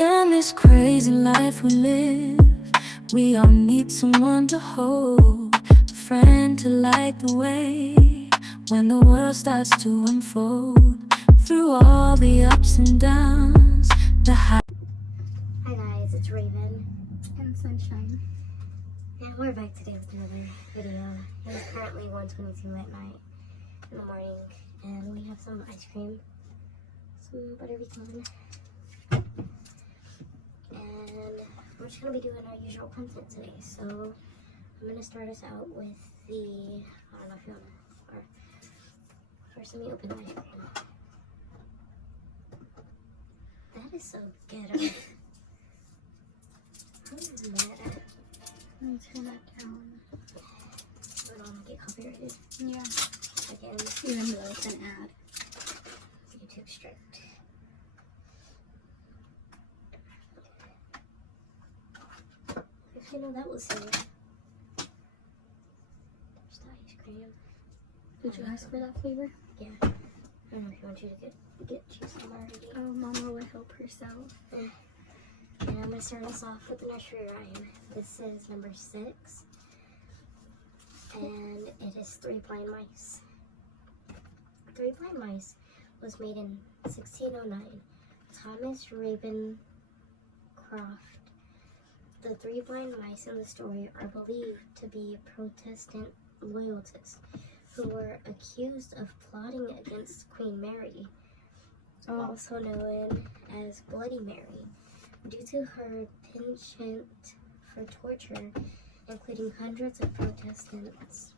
In this crazy life we live, we all need someone to hold, a friend to light the way when the world starts to unfold. Through all the ups and downs, the high. Hi guys, it's Raven and Sunshine. and we're back today with another video. It is currently 1:22 at night in the morning and we have some ice cream, some butter pecan, and we're just going to be doing our usual content today. So I'm going to start us out with the, I don't know if you want to, or first let me open the ice cream. That is so ghetto. I'm mad at it. Let me turn that down. So I don't get copyrighted Yeah, again. even though it's an ad. YouTube strict. If you know that was silly. There's the ice cream. Did you ask for that flavor? Yeah. I don't know if you want you to get you some already. Oh, Mama would help herself. And I'm gonna start us off with the nursery rhyme. This is number 6. And it is 3 Blind Mice. 3 Blind Mice was made in 1609. Thomas Ravencroft. The 3 blind mice in the story are believed to be Protestant loyalists who were accused of plotting against Queen Mary, also known as Bloody Mary, due to her penchant for torture, including hundreds of Protestants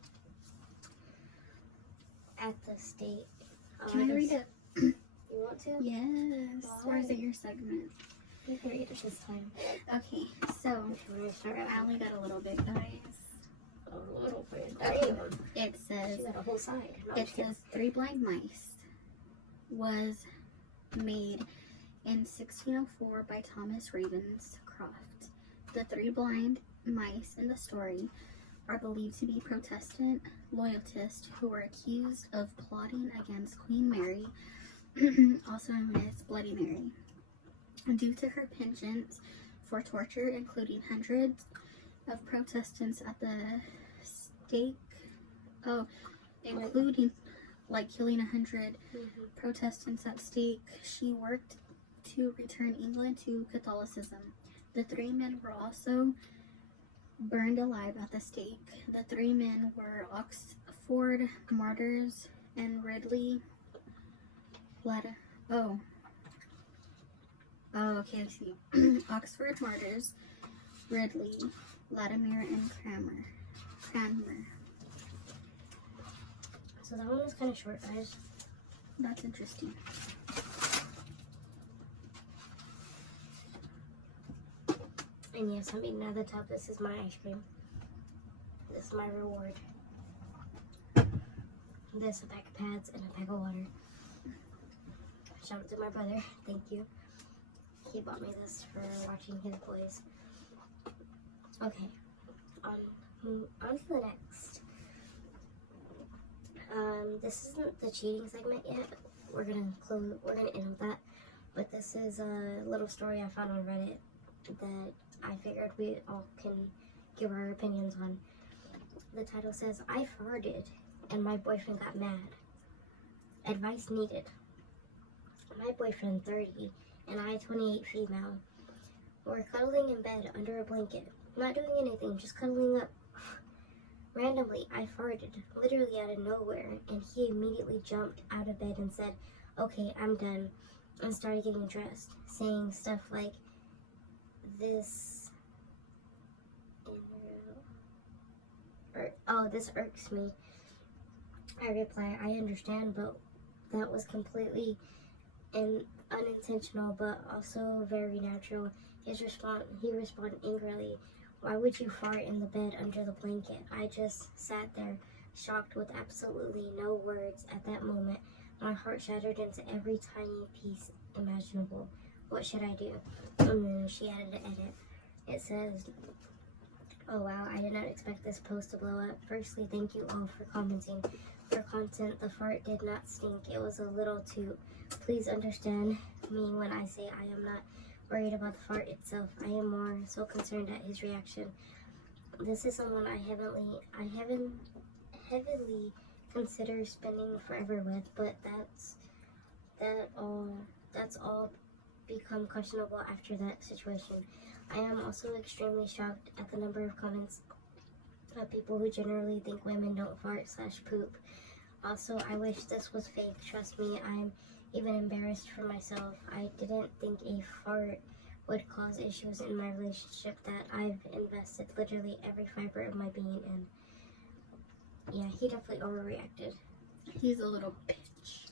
at the stake. Can I read it? You want to? Yes. Or is it your segment? You can read it this time. Okay, so If you want to start I only got a little bit, guys. a little bit. Damn. It says, She got a whole side. No, I'm it just kidding. says 3 Blind Mice was made in 1604 by Thomas Ravenscroft. The 3 blind mice in the story are believed to be Protestant loyalists who were accused of plotting against Queen Mary, also known as Bloody Mary, due to her penchant for torture, including hundreds of Protestants at the stake. Oh, including like killing 100 Protestants at stake. She worked to return England to Catholicism. The 3 men were also burned alive at the stake. The 3 men were Oxford martyrs and Ridley. Okay, I see. Oxford martyrs, Ridley, Latimer, and Cranmer. So that one was kind of short, guys. That's interesting. And yes, I'm eating at the top. This is my ice cream. This is my reward. This, a pack of pads, and a pack of water. Shout out to my brother. Thank you. He bought me this for watching his boys. Okay. On to the next. This isn't the cheating segment yet. We're gonna end with that. But this is a little story I found on Reddit that I figured we all can give our opinions on. The title says, "I farted and my boyfriend got mad. Advice needed." My boyfriend, 30, and I, 28, female, were cuddling in bed under a blanket. Not doing anything, just cuddling up. Randomly, I farted, literally out of nowhere, and he immediately jumped out of bed and said, "Okay, I'm done," and started getting dressed, saying stuff like, this irks me. I reply, "I understand, but that was completely unintentional, but also very natural." He responded angrily, "Why would you fart in the bed under the blanket?" I just sat there, shocked with absolutely no words at that moment. My heart shattered into every tiny piece imaginable. What should I do? And then she added an edit. It says, "Oh wow, I did not expect this post to blow up. Firstly, thank you all for commenting. For content, the fart did not stink. It was a little toot. Please understand me when I say I am not worried about the fart itself. I am more so concerned at his reaction. This is someone I haven't heavily considered spending forever with, but that's all become questionable after that situation. I am also extremely shocked at the number of comments of people who generally think women don't fart/poop. Also, I wish this was fake. Trust me, I'm even embarrassed for myself. I didn't think a fart would cause issues in my relationship that I've invested literally every fiber of my being in. Yeah, he definitely overreacted. He's a little bitch.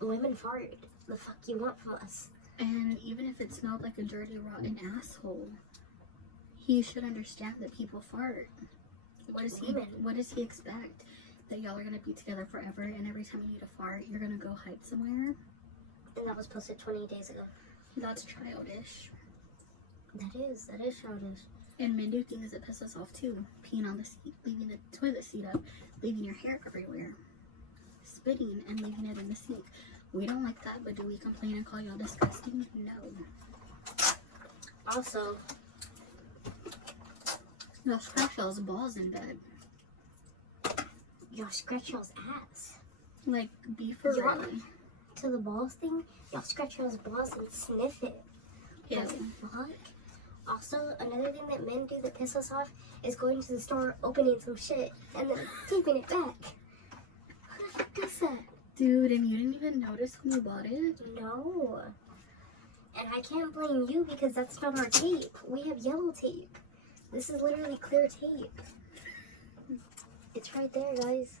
Women fart. The fuck you want from us? And even if it smelled like a dirty, rotten asshole, he should understand that people fart. What does he expect? That y'all are gonna be together forever, and every time you need a fart, you're gonna go hide somewhere? And that was posted 20 days ago. That's childish. That is childish. And men do things that piss us off too. Peeing on the seat, leaving the toilet seat up, leaving your hair everywhere, spitting and leaving it in the sink. We don't like that, but do we complain and call y'all disgusting? No. Also, y'all scratch y'all's balls in bed. y'all scratch y'all's ass. Like, be for real. To the balls thing, y'all scratch y'all's balls and sniff it. Yeah. What the fuck? Also, another thing that men do that piss us off is going to the store, opening some shit, and then keeping it back. Who the fuck does that? Dude, and you didn't even notice when you bought it? No. And I can't blame you because that's not our tape. We have yellow tape. This is literally clear tape. It's right there, guys.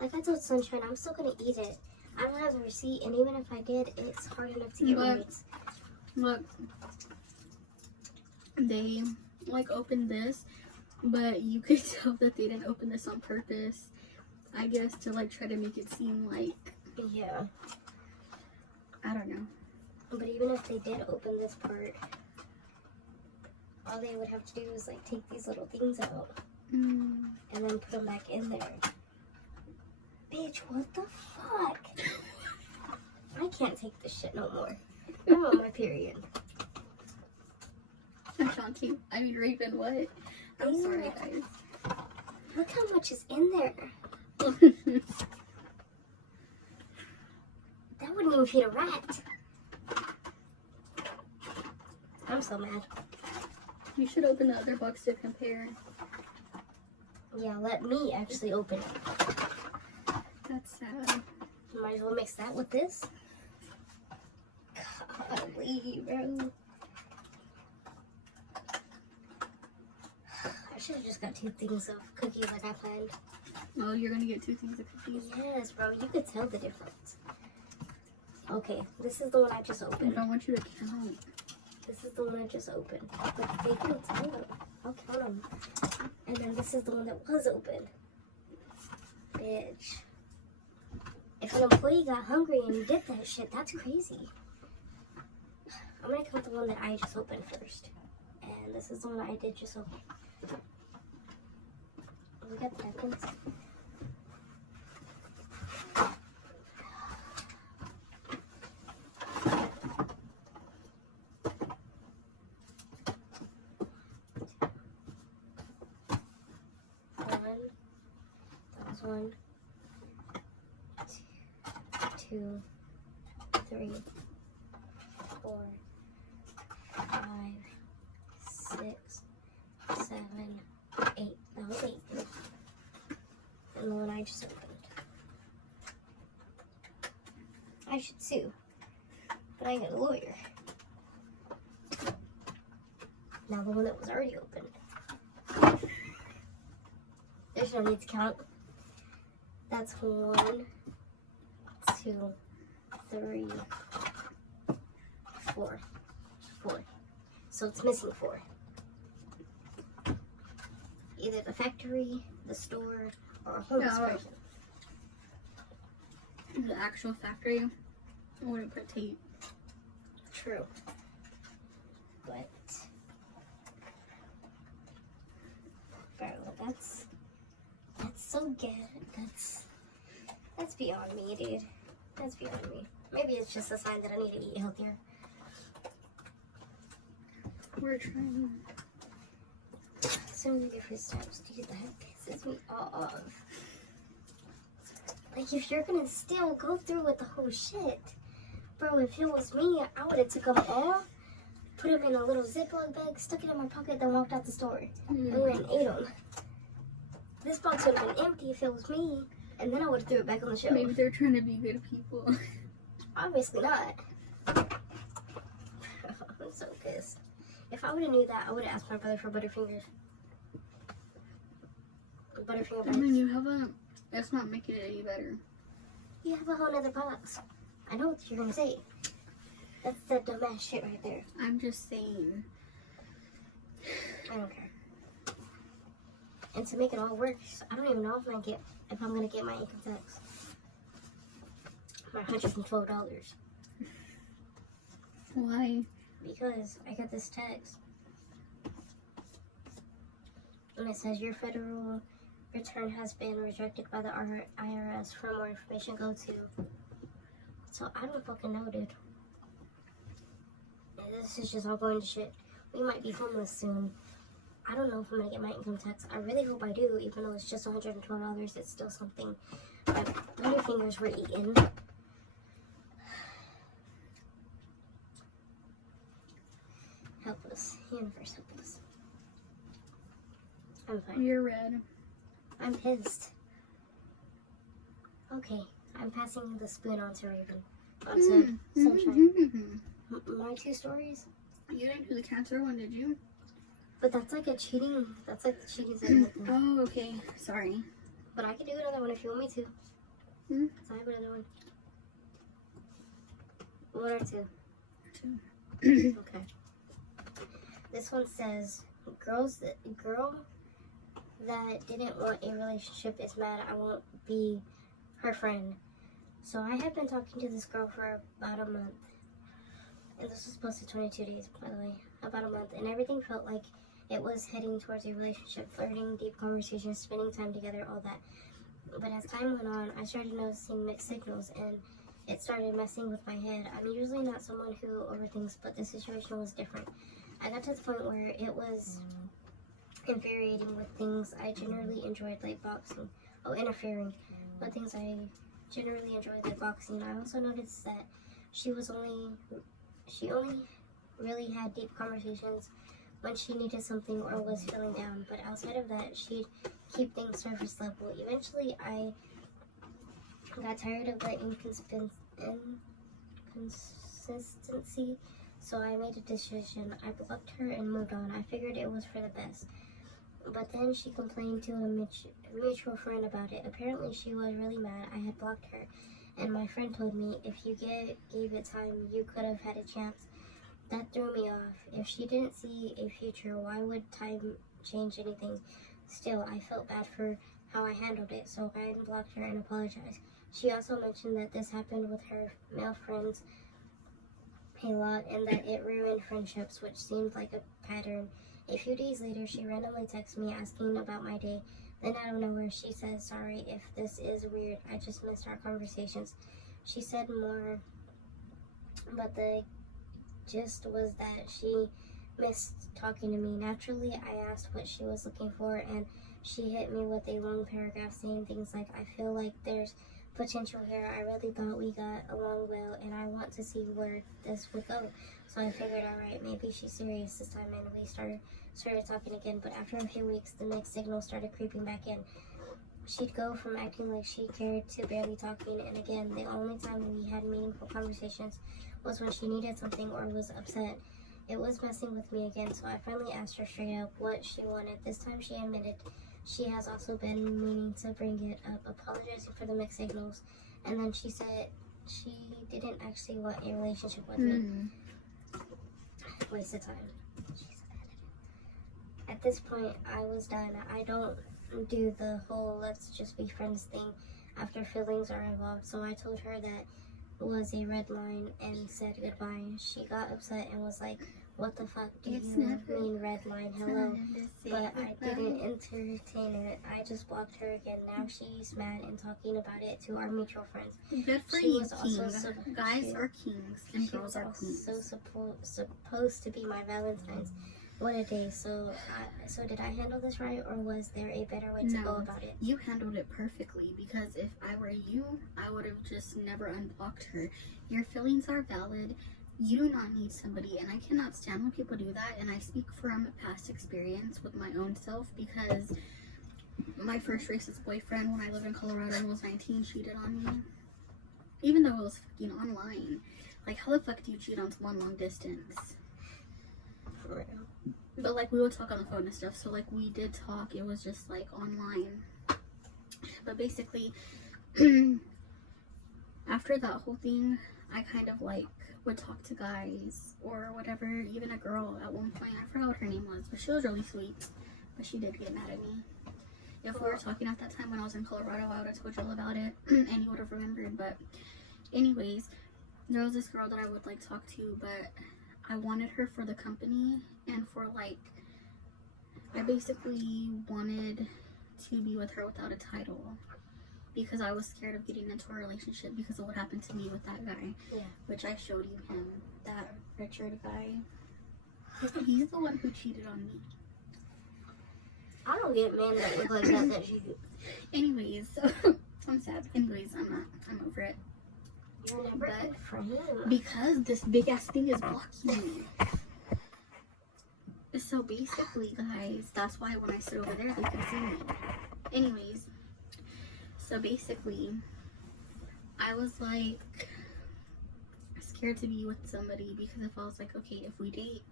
Like I told Sunshine, I'm still gonna eat it. I don't have the receipt, and even if I did, it's hard enough to get right. Look, they like opened this, but you could tell that they didn't open this on purpose. I guess to like try to make it seem like, yeah, I don't know. But even if they did open this part, all they would have to do is like take these little things out and then put them back in there. Bitch, what the fuck? I can't take this shit no more. I'm on my period. Ashanti, I mean Raven, what? I'm sorry, guys. Look how much is in there. That wouldn't even feed a rat. I'm so mad. You should open the other box to compare. Yeah, let me actually open it. That's sad. Might as well mix that with this. Golly, bro. I should have just got 2 things of cookies like I planned. Oh, you're gonna get 2 things of cookies? Yes, bro. You could tell the difference. Okay, this is the one I just opened. I don't want you to count. This is the one I just opened. But they can tell them. I'll count them. And then this is the one that was open. Bitch. If an employee got hungry and did that shit, that's crazy. I'm gonna count the one that I just opened first. And this is the one I did just open. We got the napkins. That was 1, 2, 3, 4, 5, 6, 7, 8. That was 8. And the one I just opened. I should sue, but I got a lawyer. Now the one that was already opened. There's no need to count. That's 1, 2, 3, 4. 4. So it's missing 4. Either the factory, the store, or a homeless person. The actual factory wouldn't put tape. True. But bro, that's so good. That's beyond me, dude. That's beyond me. Maybe it's just a sign that I need to eat healthier. We're trying. So many different steps, dude. That pisses me off. Like, if you're gonna still go through with the whole shit, bro, if it was me, I would have took them all, put them in a little Ziploc bag, stuck it in my pocket, then walked out the store and went and ate them. This box would have been empty if it was me, and then I would have threw it back on the shelf. Maybe they're trying to be good people. Obviously not. I'm so pissed. If I would have knew that, I would have asked my brother for Butterfingers. Butterfinger I bites. mean, you have a. That's not making it any better. You have a whole nother box. I know what you're gonna say. That's that dumbass shit right there. I'm just saying. I don't care. And to make it all worse, I don't even know if I'm gonna get my income tax. My $112. Why? Because I got this text. And it says your federal return has been rejected by the IRS. For more information, go to. So I don't fucking know, dude. This is just all going to shit. We might be homeless soon. I don't know if I'm gonna get my income tax. I really hope I do, even though it's just $112. It's still something. My Butterfingers were eaten. Help us. Universe, help us. I'm fine. You're red. I'm pissed. Okay, I'm passing the spoon on to Raven. Onto Sunshine. My 2 stories? You didn't do the cancer one, did you? But that's like a cheating, that's like the cheating segment thing. Oh, okay. Sorry. But I could do another one if you want me to. Hmm? So I have another one. 1 or 2? 2. Okay. This one says, girl that didn't want a relationship is mad I won't be her friend. So I have been talking to this girl for about a month. And this was posted 22 days, by the way. About a month. And everything felt like it was heading towards a relationship. Flirting, deep conversations, spending time together, all that. But as time went on, I started noticing mixed signals. And it started messing with my head. I'm usually not someone who overthinks, but the situation was different. I got to the point where it was infuriating with things I generally enjoyed, like boxing. Oh, interfering with things I generally enjoyed, like boxing. I also noticed that she only really had deep conversations when she needed something or was feeling down. But outside of that, she'd keep things surface level. Eventually, I got tired of the inconsistency, so I made a decision. I blocked her and moved on. I figured it was for the best. But then she complained to a mutual friend about it. Apparently, she was really mad I had blocked her. And my friend told me, if you gave it time, you could have had a chance. That threw me off. If she didn't see a future, why would time change anything? Still, I felt bad for how I handled it, so I unblocked her and apologized. She also mentioned that this happened with her male friends a lot and that it ruined friendships, which seemed like a pattern. A few days later, she randomly texted me asking about my day. Then out of nowhere, she said, sorry if this is weird, I just missed our conversations. She said more, but the gist was that she missed talking to me. Naturally, I asked what she was looking for, and she hit me with a long paragraph saying things like, I feel like there's potential here. I really thought we got along well, and I want to see where this would go. So I figured, alright, maybe she's serious this time, and we started talking again. But after a few weeks, the mixed signals started creeping back in. She'd go from acting like she cared to barely talking, and again, the only time we had meaningful conversations was when she needed something or was upset. It was messing with me again, so I finally asked her straight up what she wanted. This time she admitted she has also been meaning to bring it up, apologizing for the mixed signals, and then she said she didn't actually want a relationship with me. Waste of time. At this point, I was done. I don't do the whole let's just be friends thing after feelings are involved, so I told her that was a red line and said goodbye. She got upset and was like, "What the fuck do It's you never mean red line? Hello." time to say But I goodbye. didn't entertain it. I just blocked her again. Now she's mad and talking about it to our mutual friends. Good for She you, was also king. Guys are kings and She girls was are queens. also supposed to be my Valentine's. What a day. So did I handle this right, or was there a better way to go No. about it? You handled it perfectly, because if I were you, I would have just never unblocked her. Your feelings are valid. You do not need somebody, and I cannot stand when people do that. And I speak from past experience with my own self, because my first racist boyfriend when I lived in Colorado and was 19 cheated on me, even though it was fucking online. Like, how the fuck do you cheat on someone long distance? For real. But like, we would talk on the phone and stuff, so like, we did talk. It was just like online. But basically, after that whole thing, I kind of like would talk to guys or whatever, even a girl at one point. I forgot what her name was, but she was really sweet. But she did get mad at me. If we were talking at that time when I was in Colorado, I would have told you all about it and you would have remembered. But anyways, there was this girl that I would like talk to, but I wanted her for the company and for like, I basically wanted to be with her without a title, because I was scared of getting into a relationship because of what happened to me with that guy. Yeah. Which I showed you him, that Richard guy. He's the one who cheated on me. I don't get men that look like that cheat. Anyways, so I'm sad. Anyways, I'm over it. You're never But- good for him. Because this big ass thing is blocking me. So basically, guys, that's why when I sit over there, they can see me. Anyways, so basically, I was like scared to be with somebody, because if I was like, okay, if we date,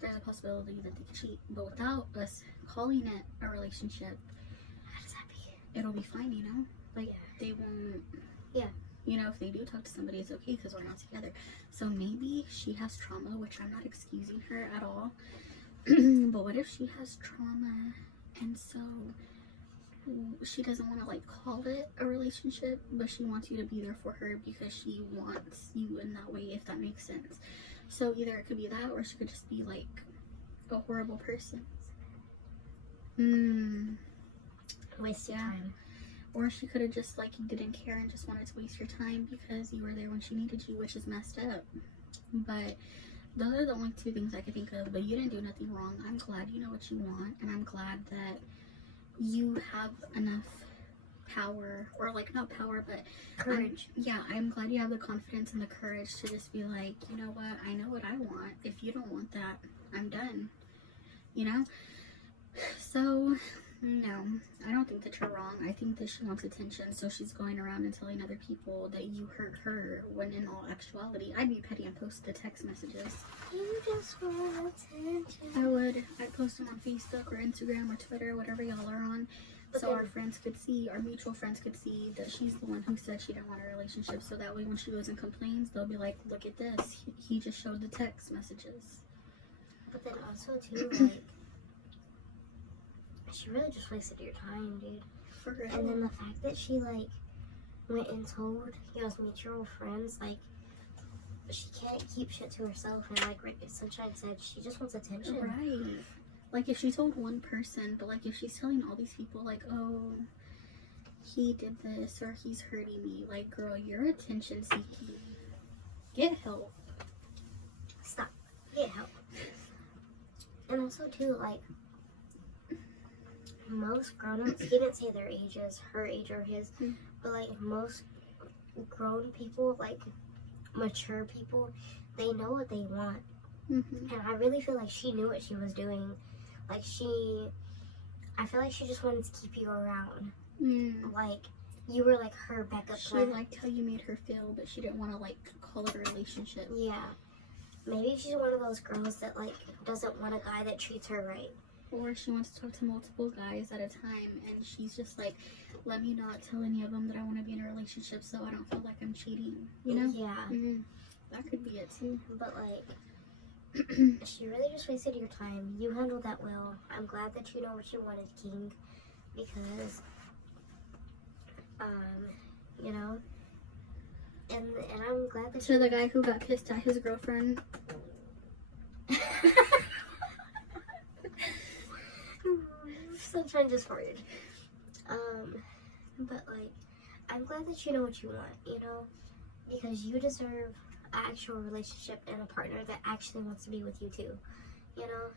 there's a possibility that they could cheat. But without us calling it a relationship, How does that be? it'll be fine, you know? Like, Yeah. they won't. Yeah. You know, if they do talk to somebody, it's okay because we're not together. So maybe she has trauma, which I'm not excusing her at all. But what if she has trauma and so she doesn't want to like call it a relationship, but she wants you to be there for her because she wants you in that way, if that makes sense. So either it could be that, or she could just be like a horrible person. Waste your Yeah. time. Or she could have just like didn't care and just wanted to waste your time because you were there when she needed you, which is messed up. But those are the only two things I could think of. But you didn't do nothing wrong. I'm glad you know what you want, and I'm glad that you have enough power, or like not power, but Courage. I'm glad you have the confidence and the courage to just be like, you know what, I know what I want. If you don't want that, I'm done. You know? So no, I don't think that you're wrong. I think that she wants attention, so she's going around and telling other people that you hurt her, when in all actuality, I'd be petty and post the text messages. You just want attention. I would. I'd post them on Facebook or Instagram or Twitter, whatever y'all are on, But so then- our friends could see, our mutual friends could see that she's the one who said she didn't want a relationship, so that way when she goes and complains, they'll be like, look at this. He just showed the text messages. But then also too, like, she really just wasted your time, dude. For real. And then the fact that she like went and told y'all's mutual friends, like, she can't keep shit to herself. And like Sunshine said, she just wants attention. Right. Like, if she told one person, but like if she's telling all these people, like, oh, he did this or he's hurting me, like, girl, you're attention seeking. Get help. Stop. Get help. And also too, like, most grown-ups, he didn't say their ages, her age or his, but like most grown people, like mature people, they know what they want. Mm-hmm. And I really feel like she knew what she was doing. Like I feel like she just wanted to keep you around. Like, you were like her backup She plan. liked how you made her feel, but she didn't want to like call it a relationship. Yeah. Maybe she's one of those girls that like doesn't want a guy that treats her right. Or she wants to talk to multiple guys at a time, and she's just like, let me not tell any of them that I want to be in a relationship so I don't feel like I'm cheating, you know? Yeah. Mm-hmm. That could be it too. But like, she really just wasted your time. You handled that well. I'm glad that you know what you wanted, King, because, you know, And I'm glad that To the guy who got pissed at his girlfriend. Sunshine just farted. But like, I'm glad that you know what you want, you know, because you deserve an actual relationship and a partner that actually wants to be with you too, you know.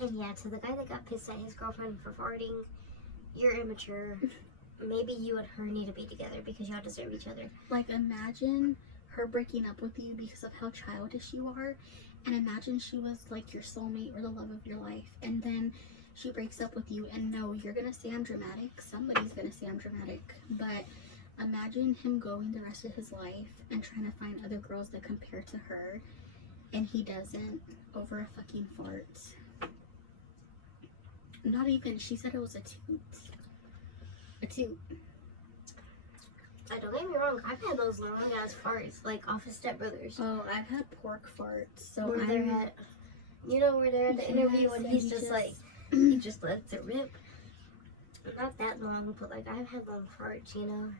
And yeah, to the guy that got pissed at his girlfriend for farting, you're immature. Maybe you and her need to be together because y'all deserve each other. Like, imagine her breaking up with you because of how childish you are, and imagine she was like your soulmate or the love of your life, and then she breaks up with you. And no, you're gonna say I'm dramatic, somebody's gonna say I'm dramatic, but imagine him going the rest of his life and trying to find other girls that compare to her, and he doesn't, over a fucking fart. Not even, she said it was a toot. A toot. Don't get me wrong, I've had those long ass farts, like off of Step Brothers. Oh, I've had pork farts. So where they're at, you know, where they're at the interview and he's just like, he just lets it rip. Not that long, but like I've had long farts, you know.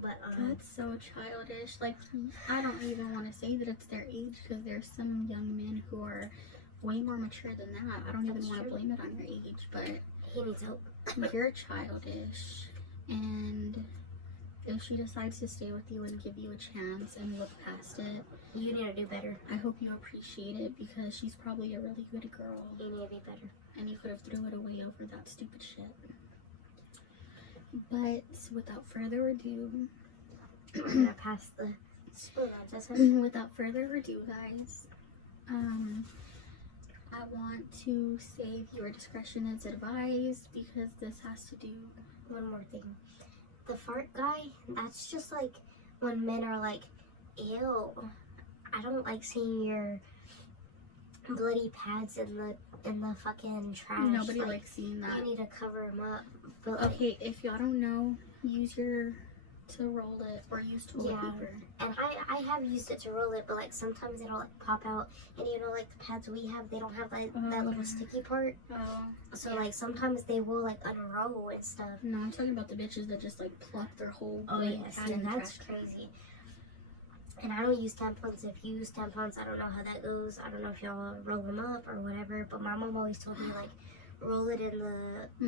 But that's so childish. Like, I don't even want to say that it's their age, because there's some young men who are way more mature than that. I don't even want to blame it on your age, but he needs help. You're childish, and if she decides to stay with you and give you a chance and look past it, you need to do better. I hope you appreciate it, because she's probably a really good girl. You need to be better. And you could have threw it away over that stupid shit. But without further ado, I'm gonna pass the spoon on, Jessica. Without further ado, guys, I want to say your discretion is advised, because this has to do. One more thing. The fart guy, that's just like when men are like, ew, I don't like seeing your bloody pads in the fucking trash. Nobody like, likes seeing that. You need to cover them up. But like, okay, if y'all don't know, use your to roll it, or use toilet paper. And I have used it to roll it, but like sometimes it'll like pop out, and you know, like the pads we have, they don't have like that little sticky part. Oh. So like sometimes they will like unroll and stuff. No, I'm talking about the bitches that just like pluck their whole yes, pad in the that's trash. crazy. And I don't use tampons. If you use tampons, I don't know how that goes. I don't know if y'all roll them up or whatever. But my mom always told me like roll it in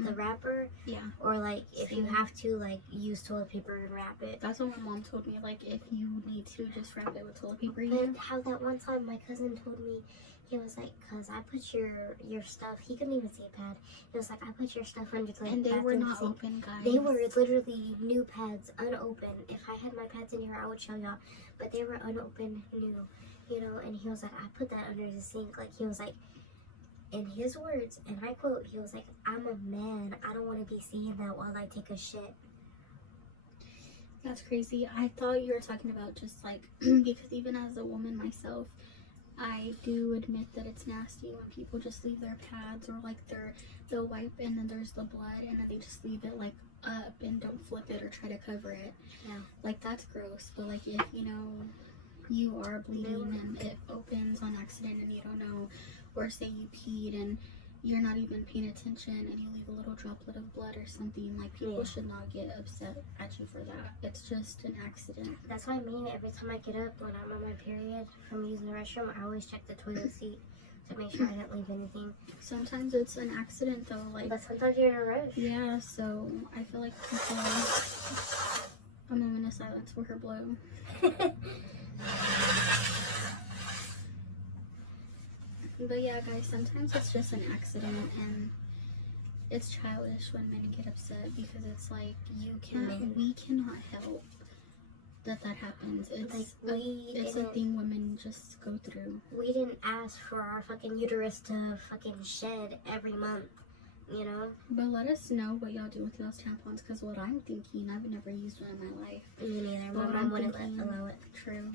the wrapper. Yeah. Or like if you have to, like use toilet paper and wrap it. That's what my mom told me. Like if you need to, just wrap it with toilet paper. But how that one time my cousin told me, he was like, cause I put your stuff. He couldn't even say pad. He was like, I put your stuff under the and they were not open, guys. They were literally new pads, unopened. If I had my pads in here, I would show y'all. But they were unopened, new, you know. And he was like, I put that under the sink. Like he was like, in his words, and I quote, he was like, I'm a man. I don't want to be seeing that while I take a shit. That's crazy. I thought you were talking about just like, because even as a woman myself, I do admit that it's nasty when people just leave their pads, or like they'll wipe and then there's the blood and then they just leave it like up and don't flip it or try to cover it. Yeah. Like that's gross. But like if you know you are bleeding and it opens on accident and you don't know, or say you peed and you're not even paying attention and you leave a little droplet of blood or something, like people should not get upset at you for that. It's just an accident. That's what I mean. Every time I get up when I'm on my period from using the restroom, I always check the toilet seat to make sure I didn't leave anything. Sometimes it's an accident though, like. But sometimes you're in a rush. Yeah, so I feel like people. A moment of silence for her blow. But yeah, guys, sometimes it's just an accident, and it's childish when men get upset, because it's like we cannot help that happens. It's like it's a thing women just go through. We didn't ask for our fucking uterus to fucking shed every month, you know. But let us know what y'all do with y'all's tampons, because what I'm thinking, I've never used one in my life. Me neither. But My mom wouldn't allow it. True.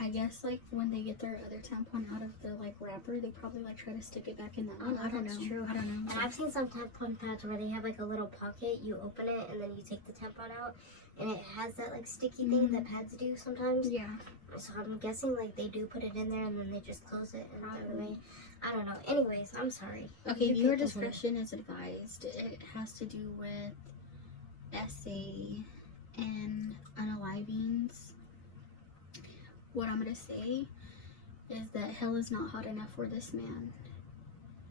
I guess like when they get their other tampon out of the like wrapper, they probably like try to stick it back in that one. I don't know. True. I don't know. And I've seen some tampon pads where they have like a little pocket. You open it and then you take the tampon out, and it has that like sticky thing that pads do sometimes. Yeah. So I'm guessing like they do put it in there and then they just close it and throw it away. I don't know. Anyways, I'm sorry. Okay, viewer discretion is advised. It has to do with SA and unalivings, what I'm gonna say is that hell is not hot enough for this man.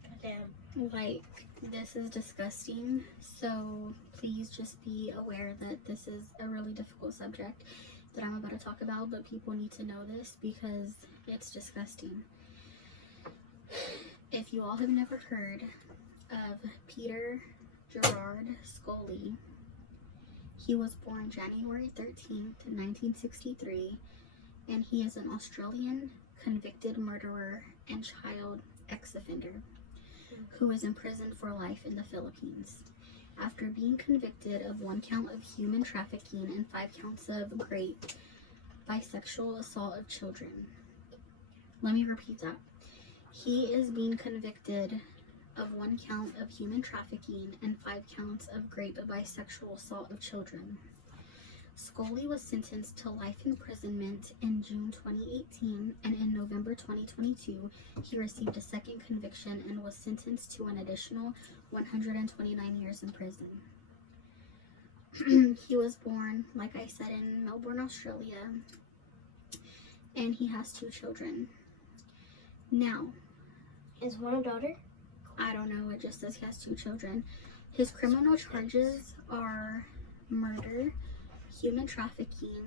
Goddamn. Like, this is disgusting. So please just be aware that this is a really difficult subject that I'm about to talk about, but people need to know this because it's disgusting. If you all have never heard of Peter Gerard Scully, he was born January 13th, 1963, and he is an Australian convicted murderer and child ex-offender who is imprisoned for life in the Philippines after being convicted of 1 count of human trafficking and 5 counts of rape by sexual assault of children. Let me repeat that. He is being convicted of 1 count of human trafficking and 5 counts of rape by sexual assault of children. Scully was sentenced to life imprisonment in June 2018, and in November 2022, he received a second conviction and was sentenced to an additional 129 years in prison. He was born, like I said, in Melbourne, Australia, and he has 2 children. Now, Is one a daughter? I don't know, it just says he has 2 children. His criminal charges are murder, human trafficking,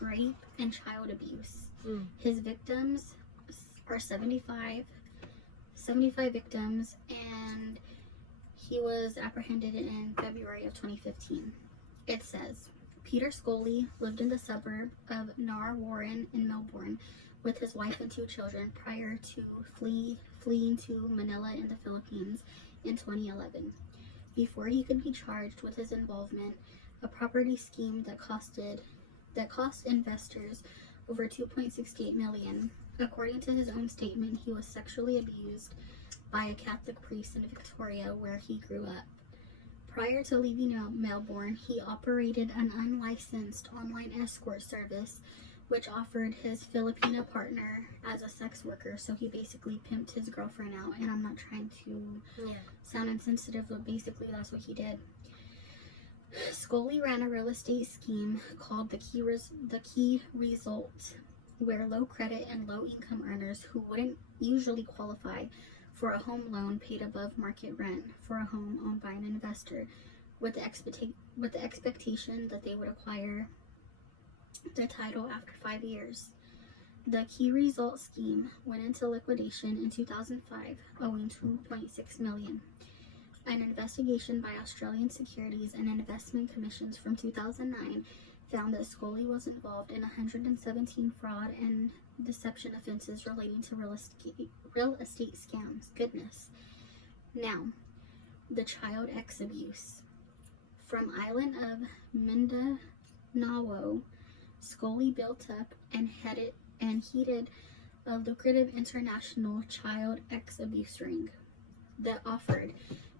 rape, and child abuse. His victims are 75 victims, and he was apprehended in February of 2015. It says, Peter Scully lived in the suburb of Narwarren in Melbourne with his wife and 2 children prior to fleeing to Manila in the Philippines in 2011. Before he could be charged with his involvement, a property scheme that cost investors over $2.68 million. According to his own statement, he was sexually abused by a Catholic priest in Victoria, where he grew up. Prior to leaving Melbourne, he operated an unlicensed online escort service, which offered his Filipino partner as a sex worker. So he basically pimped his girlfriend out, and I'm not trying to sound insensitive, but basically that's what he did. Scully ran a real estate scheme called the Key Result, where low credit and low income earners who wouldn't usually qualify for a home loan paid above market rent for a home owned by an investor, with the expectation that they would acquire the title after 5 years. The Key Result scheme went into liquidation in 2005, owing $2.6 million. An investigation by Australian Securities and Investment Commissions from 2009 found that Scully was involved in 117 fraud and deception offenses relating to real estate scams. Goodness. Now, the child ex abuse. From island of Mindanao, Scully built up and heated a lucrative international child ex abuse ring that offered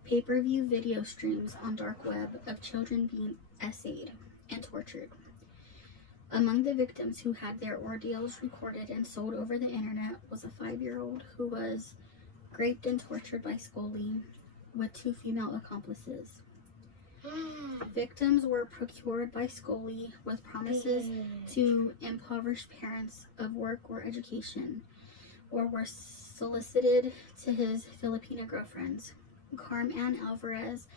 pay-per-view video streams on dark web of children being essayed and tortured. Among the victims who had their ordeals recorded and sold over the internet was a 5-year-old who was raped and tortured by Scully with 2 female accomplices. Victims were procured by Scully with promises to impoverish parents of work or education, or were solicited to his Filipino girlfriends, Carmen Alvarez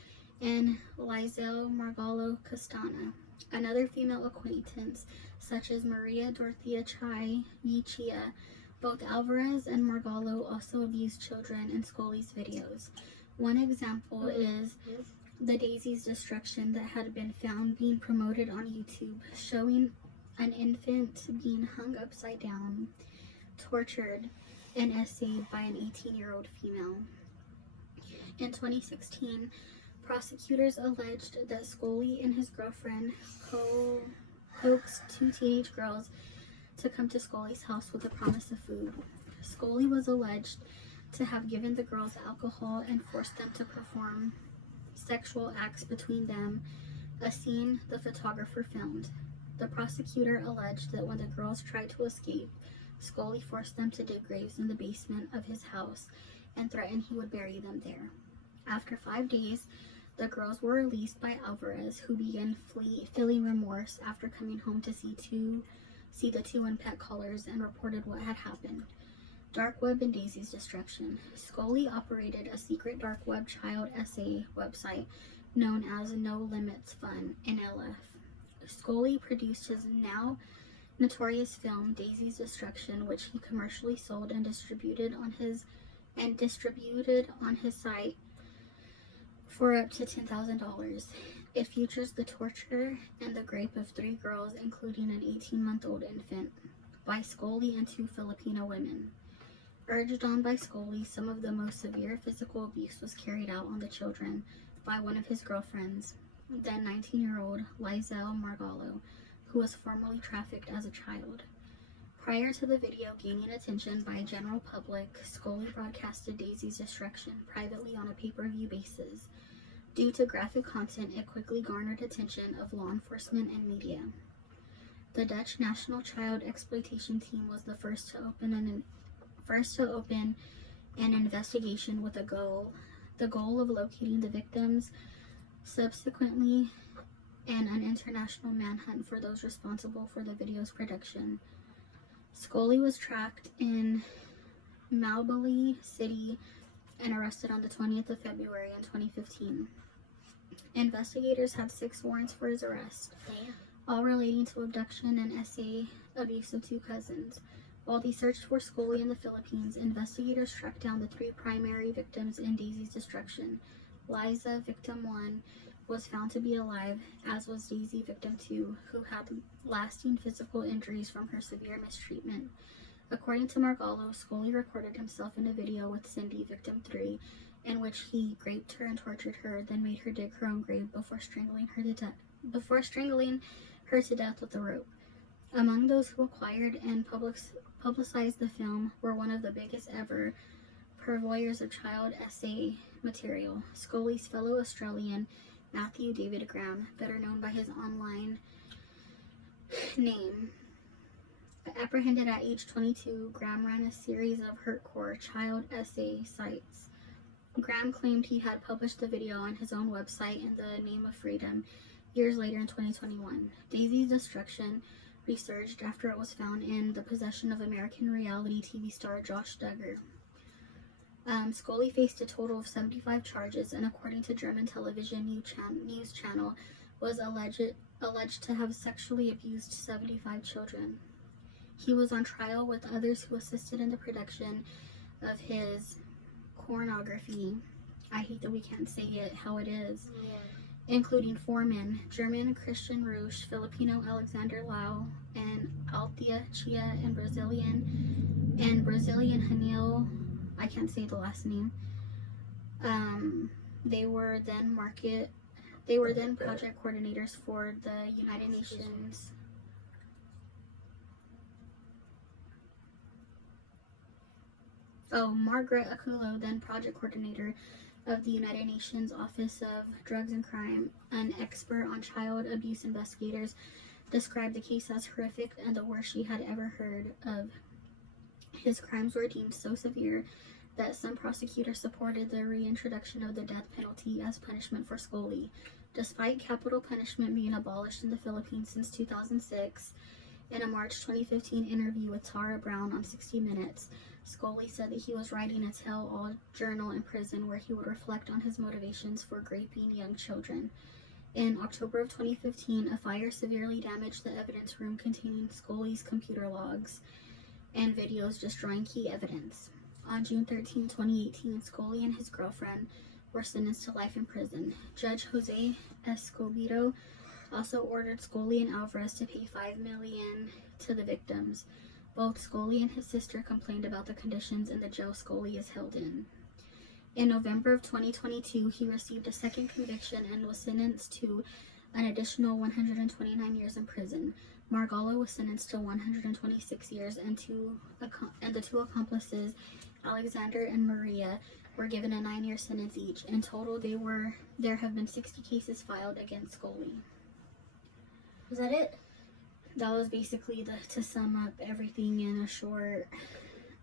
and Lizelle Margalo Castana. Another female acquaintance, such as Maria Dorothea Chai Yichia. Both Alvarez and Margalo also abused children in Scully's videos. One example is the Daisy's destruction that had been found being promoted on YouTube, showing an infant being hung upside down, tortured, and essayed by an 18-year-old female. In 2016, prosecutors alleged that Scully and his girlfriend coaxed 2 teenage girls to come to Scully's house with a promise of food. Scully was alleged to have given the girls alcohol and forced them to perform sexual acts between them, a scene the photographer filmed. The prosecutor alleged that when the girls tried to escape, Scully forced them to dig graves in the basement of his house and threatened he would bury them there. After 5 days, The girls were released by Alvarez, who began feeling remorse after coming home to see the two in pet collars and reported what had happened. Dark web and Daisy's destruction. Scully operated a secret dark web child essay website known as No Limits Fun, NLF. Scully produced his now notorious film Daisy's Destruction, which he commercially sold and distributed on his site for up to $10,000. It features the torture and the rape of 3 girls, including an 18-month-old infant, by Scully and 2 Filipino women. Urged on by Scully, some of the most severe physical abuse was carried out on the children by one of his girlfriends, then 19-year-old Lizelle Margallo, who was formerly trafficked as a child. Prior to the video gaining attention by general public, Scully broadcasted Daisy's destruction privately on a pay-per-view basis. Due to graphic content, it quickly garnered attention of law enforcement and media. The Dutch National Child Exploitation Team was the first to open an investigation with the goal of locating the victims, subsequently, and an international manhunt for those responsible for the video's production. Scully was tracked in Malbali City and arrested on the 20th of February in 2015. Investigators had 6 warrants for his arrest, all relating to abduction and SA abuse of 2 cousins. While they searched for Scully in the Philippines, investigators tracked down the 3 primary victims in Daisy's destruction. Liza, victim 1, was found to be alive, as was Daisy, victim 2, who had lasting physical injuries from her severe mistreatment. According to Margallo, Scully recorded himself in a video with Cindy, victim 3, in which he raped her and tortured her, then made her dig her own grave before strangling her to death with a rope. Among those who acquired and publicized the film were one of the biggest ever purveyors of child essay material, Scully's fellow Australian, Matthew David Graham, better known by his online name. Apprehended at age 22, Graham ran a series of hardcore child essay sites. Graham claimed he had published the video on his own website in the name of freedom years later in 2021. Daisy's destruction resurged after it was found in the possession of American reality TV star Josh Duggar. Scully faced a total of 75 charges, and according to German television news channel, was alleged to have sexually abused 75 children. He was on trial with others who assisted in the production of his pornography. I hate that we can't say it how it is. Including 4 men, German Christian Rush, Filipino Alexander Lau, and Althea Chia, and Brazilian Hanil, I can't say the last name. They were then project coordinators for the United Nations. Margaret Akulo, then project coordinator of the United Nations Office of Drugs and Crime, an expert on child abuse investigators, described the case as horrific and the worst she had ever heard of. His crimes were deemed so severe that some prosecutors supported the reintroduction of the death penalty as punishment for Scully. Despite capital punishment being abolished in the Philippines since 2006, in a March 2015 interview with Tara Brown on 60 Minutes, Scully said that he was writing a tell-all journal in prison where he would reflect on his motivations for raping young children. In October of 2015, a fire severely damaged the evidence room containing Scully's computer logs and videos, destroying key evidence. On June 13, 2018, Scully and his girlfriend were sentenced to life in prison. Judge Jose Escobedo also ordered Scully and Alvarez to pay $5 million to the victims. Both Scully and his sister complained about the conditions in the jail Scully is held in. In November of 2022, he received a second conviction and was sentenced to an additional 129 years in prison. Margallo was sentenced to 126 years, and the 2 accomplices, Alexander and Maria, were given a 9-year sentence each. In total, there have been 60 cases filed against Scully. Was that it? That was basically to sum up everything in a short.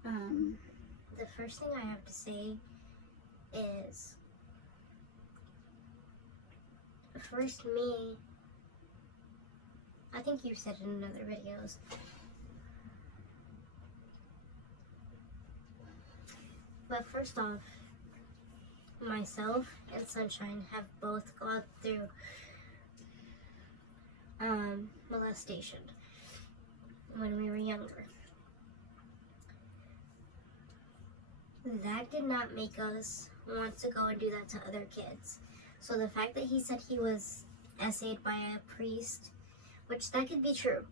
The first thing I have to say is first me, I think you said it in other videos. But first off, myself and Sunshine have both gone through molestation when we were younger. That did not make us want to go and do that to other kids. So the fact that he said he was essayed by a priest, which that could be true,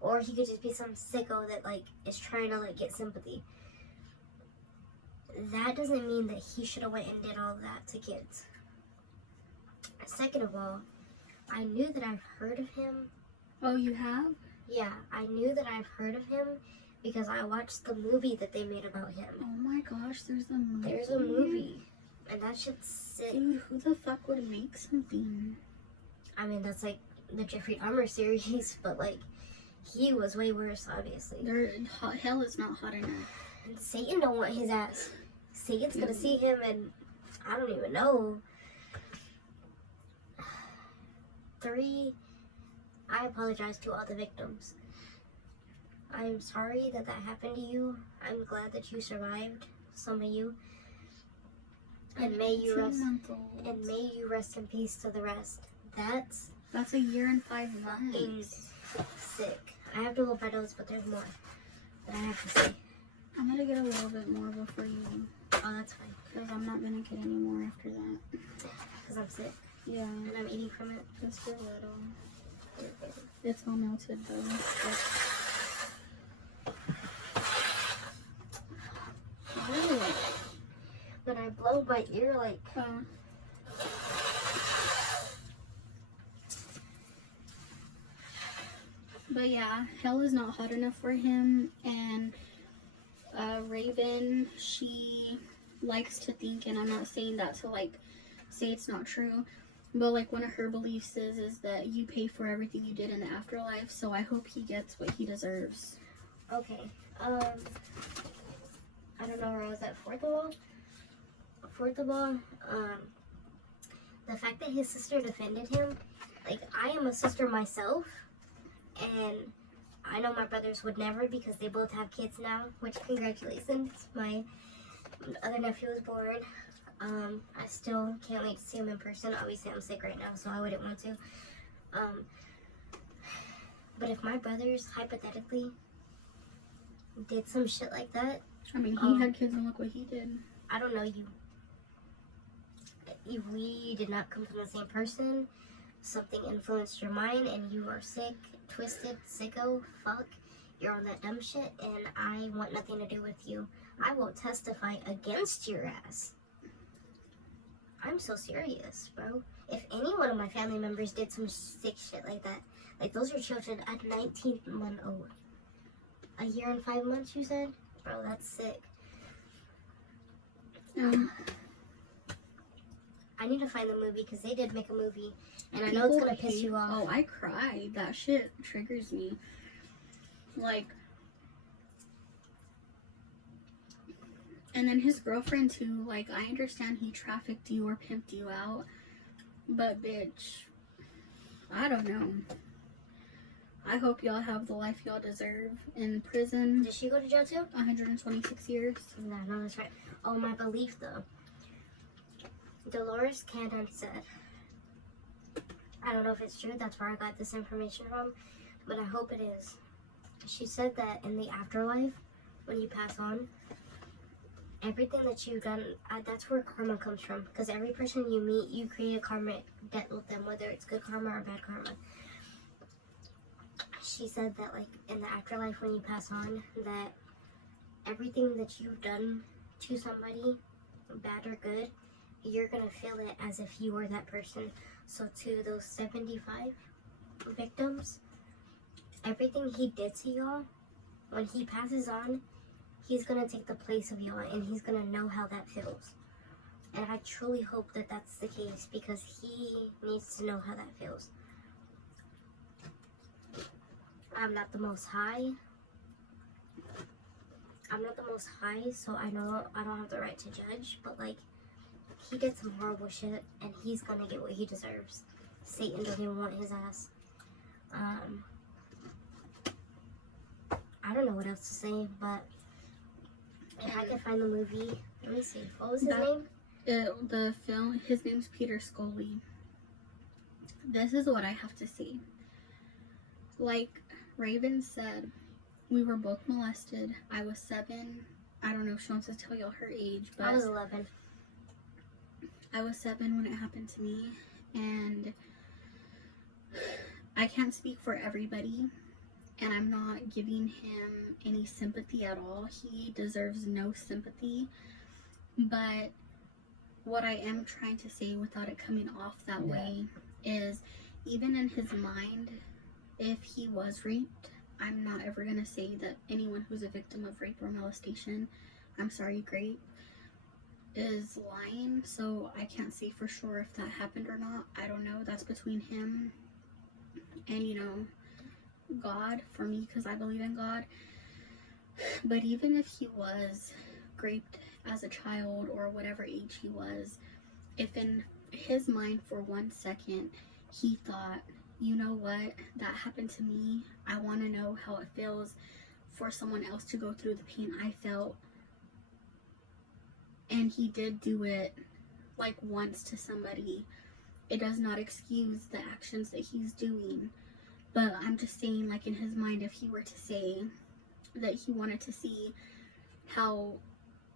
or he could just be some sicko that like is trying to like get sympathy. That doesn't mean that he should have went and did all of that to kids. Second of all, I knew that I've heard of him. Oh, you have? Yeah, I knew that I've heard of him because I watched the movie that they made about him. Oh my gosh, there's a movie. There's a movie, and that shit's sick. Dude, who the fuck would make something? I mean, that's like the Jeffrey Dahmer series, but like, he was way worse, obviously. Hell is not hot enough. And Satan don't want his ass. Satan's gonna see him, and I don't even know. 3, I apologize to all the victims. I'm sorry that that happened to you. I'm glad that you survived, some of you. And may you rest in peace to the rest. That's a year and 5 months. Sick. I have to hold my nose, but there's more that I have to say. I'm gonna get a little bit more before you. Oh, that's fine. Because I'm not gonna get any more after that. Because I'm sick. Yeah. And I'm eating from it. Just a little. It's all melted though. Really? When I blow my ear, like... But yeah, hell is not hot enough for him, and Raven, she likes to think, and I'm not saying that to like say it's not true, but like one of her beliefs is that you pay for everything you did in the afterlife, so I hope he gets what he deserves. Okay, I don't know where I was at. Fourth of all, the fact that his sister defended him, like, I am a sister myself, and I know my brothers would never because they both have kids now, which congratulations. My other nephew was born. I still can't wait to see him in person. Obviously, I'm sick right now, so I wouldn't want to. But if my brothers, hypothetically, did some shit like that... I mean, he had kids and look what he did. I don't know you. We did not come from the same person. Something influenced your mind and you are sick, twisted, sicko, fuck. You're on that dumb shit and I want nothing to do with you. I will testify against your ass. I'm so serious, bro. If any one of my family members did some sick shit like that, like those are children at 19 months old. A year and 5 months, you said? Bro, that's sick. I need to find the movie because they did make a movie, and I know it's gonna piss you off. Oh, I cried. That shit triggers me. Like, and then his girlfriend too. Like, I understand he trafficked you or pimped you out, but bitch, I don't know. I hope y'all have the life y'all deserve in prison. Did she go to jail too? 126 years. No, that's right. Oh, my belief though. Dolores Cannon said, I don't know if it's true, that's where I got this information from, but I hope it is. She said that in the afterlife, when you pass on, everything that you've done, that's where karma comes from. Because every person you meet, you create a karmic debt with them, whether it's good karma or bad karma. She said that, like, in the afterlife when you pass on, that everything that you've done to somebody, bad or good, you're gonna feel it as if you were that person. So to those 75 victims, everything he did to y'all, when he passes on, he's gonna take the place of y'all and he's gonna know how that feels. And I truly hope that that's the case because he needs to know how that feels. I'm not the most high. So I know I don't have the right to judge, but like, he did some horrible shit and he's gonna get what he deserves. Satan don't even want his ass. I don't know what else to say, but if I could find the movie, let me see. What was his name? The film, his name's Peter Scoley. This is what I have to say. Like Raven said, we were both molested. I was 7. I don't know if she wants to tell y'all her age, but I was 11. I was 7 when it happened to me, and I can't speak for everybody, and I'm not giving him any sympathy at all. He deserves no sympathy, but what I am trying to say without it coming off that way is, even in his mind, if he was raped, I'm not ever going to say that anyone who's a victim of rape or molestation, I'm sorry, grape, is lying. So I can't say for sure if that happened or not. I don't know. That's between him and, you know, God, for me, because I believe in God. But even if he was raped as a child or whatever age he was, if in his mind for 1 second he thought, you know what, that happened to me, I want to know how it feels for someone else to go through the pain I felt, and he did do it like once to somebody, it does not excuse the actions that he's doing. But I'm just saying, like, in his mind, if he were to say that he wanted to see how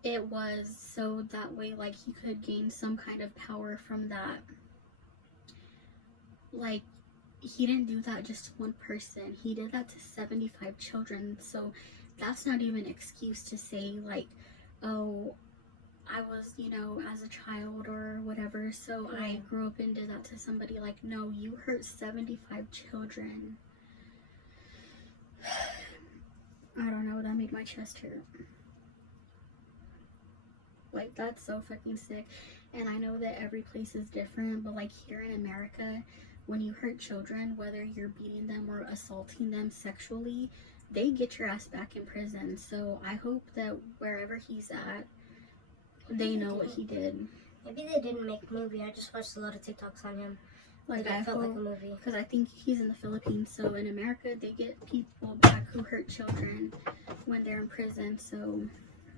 it was, so that way, like, he could gain some kind of power from that. Like, he didn't do that just to one person. He did that to 75 children. So that's not even an excuse to say, like, oh, I was, you know, as a child or whatever, so I grew up and did that to somebody. Like, no, you hurt 75 children. I don't know, that made my chest hurt. Like, that's so fucking sick. And I know that every place is different, but like here in America, when you hurt children, whether you're beating them or assaulting them sexually, they get your ass back in prison. So I hope that wherever he's at, they know what he did. Maybe they didn't make a movie. I just watched a lot of TikToks on him. Like, I I felt hope, like a movie. because I think he's in the Philippines. So in America, they get people back who hurt children when they're in prison. So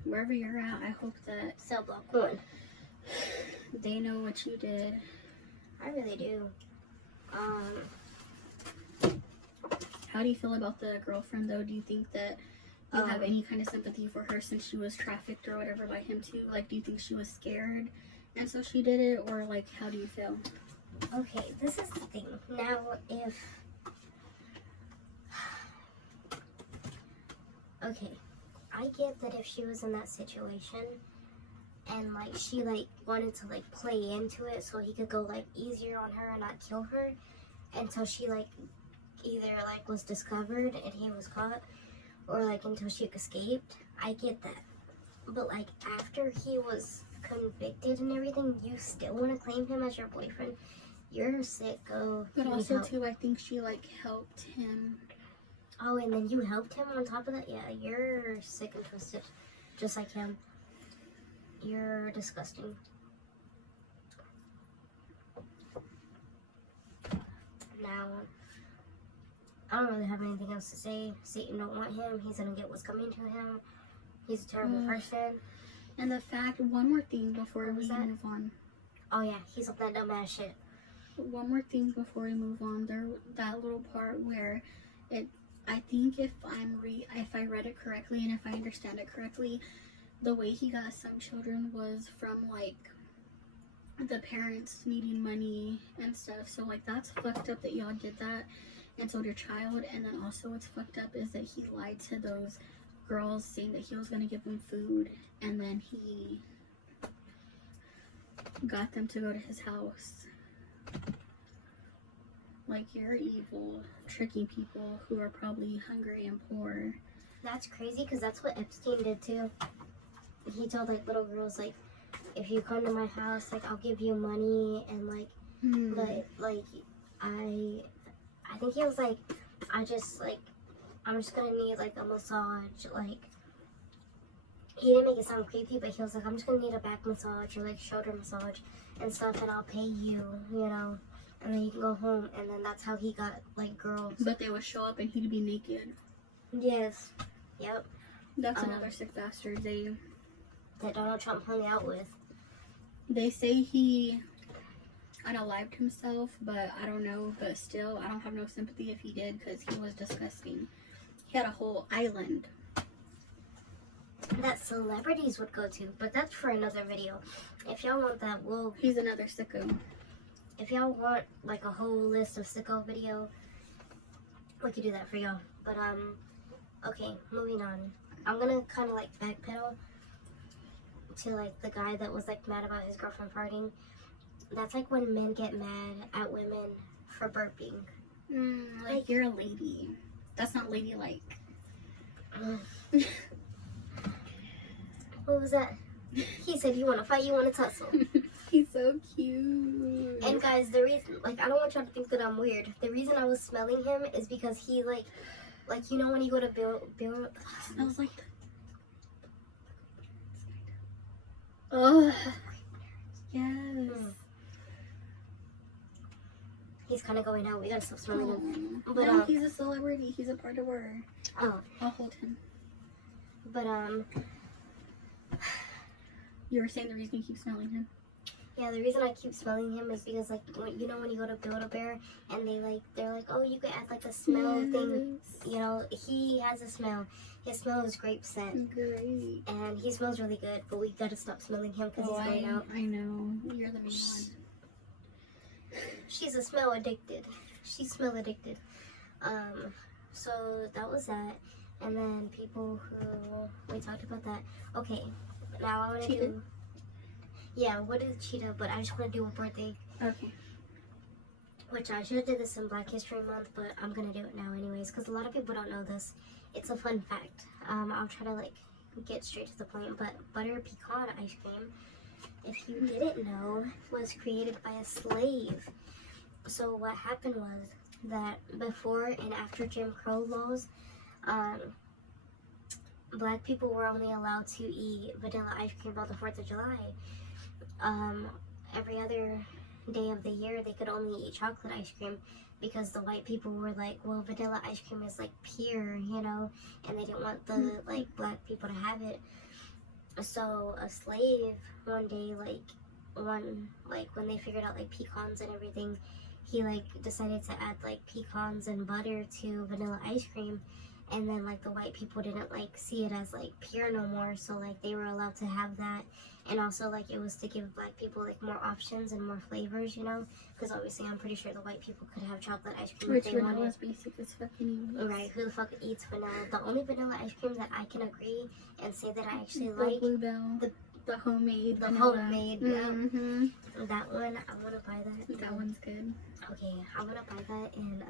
wherever you're at, I hope that Cell Block 1. they know what you did. I really do. How do you feel about the girlfriend, though? Do you think that you have any kind of sympathy for her since she was trafficked or whatever by him too? Like, do you think she was scared and so she did it, or like, how do you feel? Okay, this is the thing. Now, if... Okay, I get that if she was in that situation and like she like wanted to like play into it so he could go like easier on her and not kill her until she like either like was discovered and he was caught, or like until she escaped, I get that. But like after he was convicted and everything, you still want to claim him as your boyfriend? You're a sicko. But also too, I think she like helped him. Oh, and then you helped him on top of that? Yeah, you're sick and twisted. Just like him. You're disgusting. Now, I don't really have anything else to say. Satan don't want him. He's gonna get what's coming to him. He's a terrible person. And the fact, one more thing before we move on. Oh yeah, he's on that dumbass shit. One more thing before we move on. There, that little part where it, I think if I read it correctly and if I understand it correctly, the way he got some children was from like the parents needing money and stuff. So like that's fucked up that y'all did that and told your child. And then also what's fucked up is that he lied to those girls saying that he was going to give them food, and then he got them to go to his house. Like, you're evil, tricking people who are probably hungry and poor. That's crazy because that's what Epstein did too. He told like little girls like, if you come to my house, like I'll give you money and like, but like I think he was like, I'm just gonna need like a massage. Like he didn't make it sound creepy, but he was like, I'm just gonna need a back massage or like shoulder massage and stuff, and I'll pay you, you know. and then he can go home, and then that's how he got like girls. But they would show up and he'd be naked. Yes. Yep. That's another sick bastard. That Donald Trump hung out with. They say he unalived himself, but I don't know. But still, I don't have no sympathy if he did, because he was disgusting. He had a whole island That celebrities would go to, but that's for another video. If y'all want that, He's another sicko. if y'all want like a whole list of sicko video, we could do that for y'all. But okay, moving on. I'm gonna kind of like backpedal to like the guy that was like mad about his girlfriend farting. That's like when men get mad at women for burping. Like you're a lady. That's not ladylike. What was that? He said, "You want to fight? You want to tussle?" He's so cute. And guys, the reason, like, I don't want y'all to think that I'm weird. The reason I was smelling him is because he like you know when you go to build smells like. Oh, yes. He's kind of going out. We gotta stop smelling him. But no, he's a celebrity. He's a part of her. Oh, I'll hold him. but You were saying the reason you keep smelling him? yeah, the reason I keep smelling him is because like you know when you go to Build-A-Bear and they're like, oh, you could add like a smell thing. You know, he has a smell. His smell is grape scent. Great. And he smells really good, but we gotta stop smelling him because he's going out. I know. You're the main one. She's a smell addicted. She's smell addicted. So that was that. And then people who we talked about that. Okay, now I want to Cheetah? do. Yeah, what is Cheetah? But I just want to do a birthday, Okay. which I should have did this in Black History Month, but I'm gonna do it now anyways because a lot of people don't know this. It's a fun fact. I'll try to like get straight to the point. But butter pecan ice cream, if you didn't know, was created by a slave. So what happened was that before and after Jim Crow laws, black people were only allowed to eat vanilla ice cream on the 4th of July. Every other day of the year, they could only eat chocolate ice cream because the white people were like, well, vanilla ice cream is like pure, you know, and they didn't want the like black people to have it. So a slave one day, when they figured out like pecans and everything, he like decided to add like pecans and butter to vanilla ice cream, and then like the white people didn't like see it as like pure no more, so like they were allowed to have that. And also like it was to give black people like more options and more flavors, you know, because obviously I'm pretty sure the white people could have chocolate ice cream if Which they vanilla wanted. is basic as fucking Right, who the fuck eats vanilla? The only vanilla ice cream that I can agree and say that I actually the like, Bluebell, the homemade, the vanilla. homemade, Mm-hmm. that one, I want to buy that. That one's good. Okay, I want to buy that, and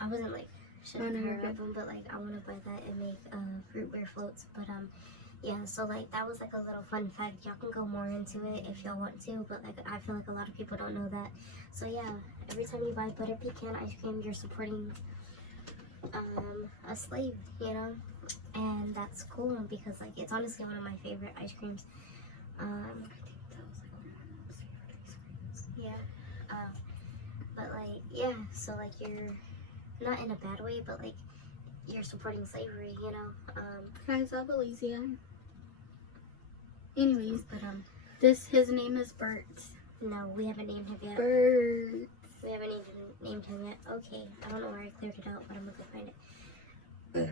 I wasn't like Oh, no, shitting you're her good. up them, but like I want to buy that and make fruit beer floats. But yeah, so like that was like a little fun fact. Y'all can go more into it if y'all want to, but like I feel like a lot of people don't know that. So yeah, every time you buy butter pecan ice cream, you're supporting a slave, you know, and that's cool because like it's honestly one of my favorite ice creams. Yeah, but like yeah, so like you're not in a bad way, but like you're supporting slavery, you know. Guys, I believe you. Anyways, But his name is Bert. no, we haven't named him yet. Bert. We haven't even named him yet. Okay, I don't know where I cleared it out, but I'm gonna go find it.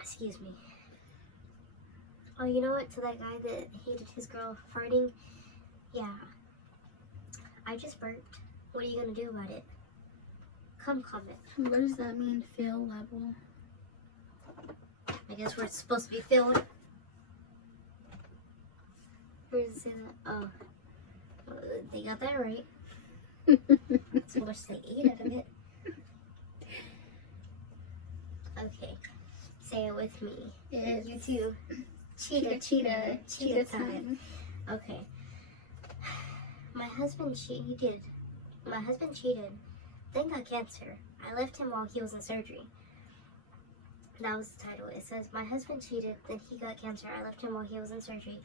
Excuse me. Oh, you know what? To that guy that hated his girl farting, yeah. I just burped. What are you gonna do about it? Come comment. What does that mean? Feel level. I guess we're supposed to be filled. Where does it say that? Oh, they got that right. That's how much they ate out of it. Okay, say it with me. It's You too. Cheetah, cheetah, cheetah time. Okay. My husband cheated. Then got cancer. I left him while he was in surgery. That was the title. It says, my husband cheated, then he got cancer. I left him while he was in surgery.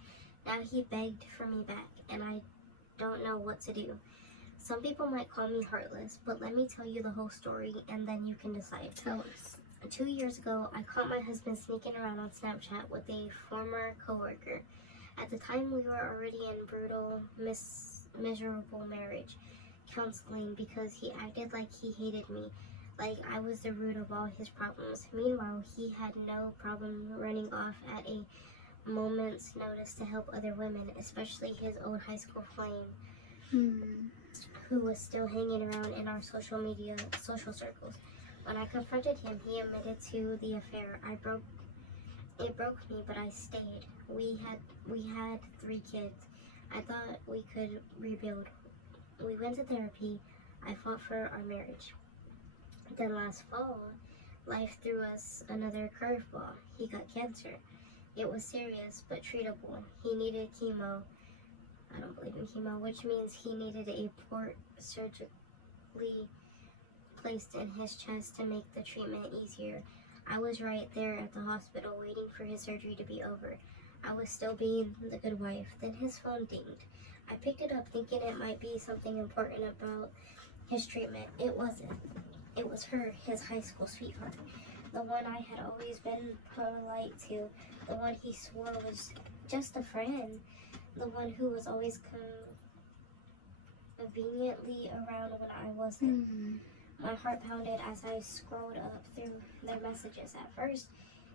Now he begged for me back, and I don't know what to do. Some people might call me heartless, but let me tell you the whole story and then you can decide. Tell us. 2 years ago, I caught my husband sneaking around on Snapchat with a former coworker. At the time, we were already in brutal, miserable marriage counseling because he acted like he hated me, like I was the root of all his problems. Meanwhile, he had no problem running off at a moment's notice to help other women, especially his old high school flame, who was still hanging around in our social circles. When I confronted him, he admitted to the affair. It broke me, but I stayed. We had 3 kids. I thought we could rebuild. We went to therapy. I fought for our marriage. Then last fall, life threw us another curveball. He got cancer. It was serious, but treatable. He needed chemo. I don't believe in chemo, which means he needed a port surgically placed in his chest to make the treatment easier. I was right there at the hospital waiting for his surgery to be over. I was still being the good wife. Then his phone dinged. I picked it up thinking it might be something important about his treatment. It wasn't. It was her, his high school sweetheart. The one I had always been polite to. The one he swore was just a friend. The one who was always conveniently around when I wasn't. My heart pounded as I scrolled up through their messages. At first,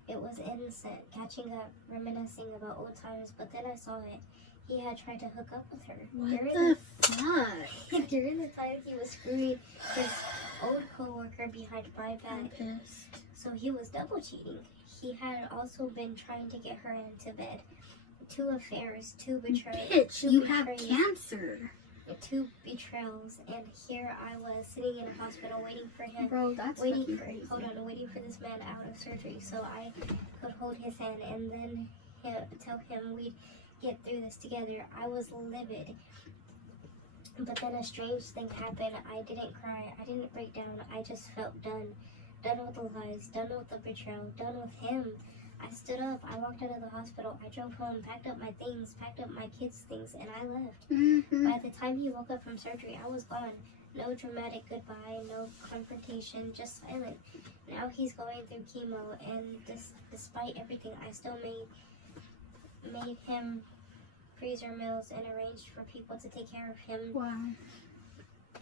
it was innocent, catching up, reminiscing about old times, but then I saw it. He had tried to hook up with her. What the fuck? During the time he was screwing his old coworker behind my back. I'm pissed. So he was double cheating. He had also been trying to get her into bed. 2 affairs, 2 betrayals. Bitch, you have cancer. 2 betrayals, and here I was sitting in a hospital waiting for him. Bro, that's waiting crazy. Waiting for this man out of surgery so I could hold his hand and then tell him we'd get through this together. I was livid. But then a strange thing happened. I didn't cry. I didn't break down. I just felt done. Done with the lies. Done with the betrayal. Done with him. I stood up. I walked out of the hospital. I drove home, packed up my things, packed up my kids' things, and I left. By the time he woke up from surgery, I was gone. No dramatic goodbye, no confrontation, just silent. Now he's going through chemo, and despite everything, I still made him freezer meals and arranged for people to take care of him. Wow.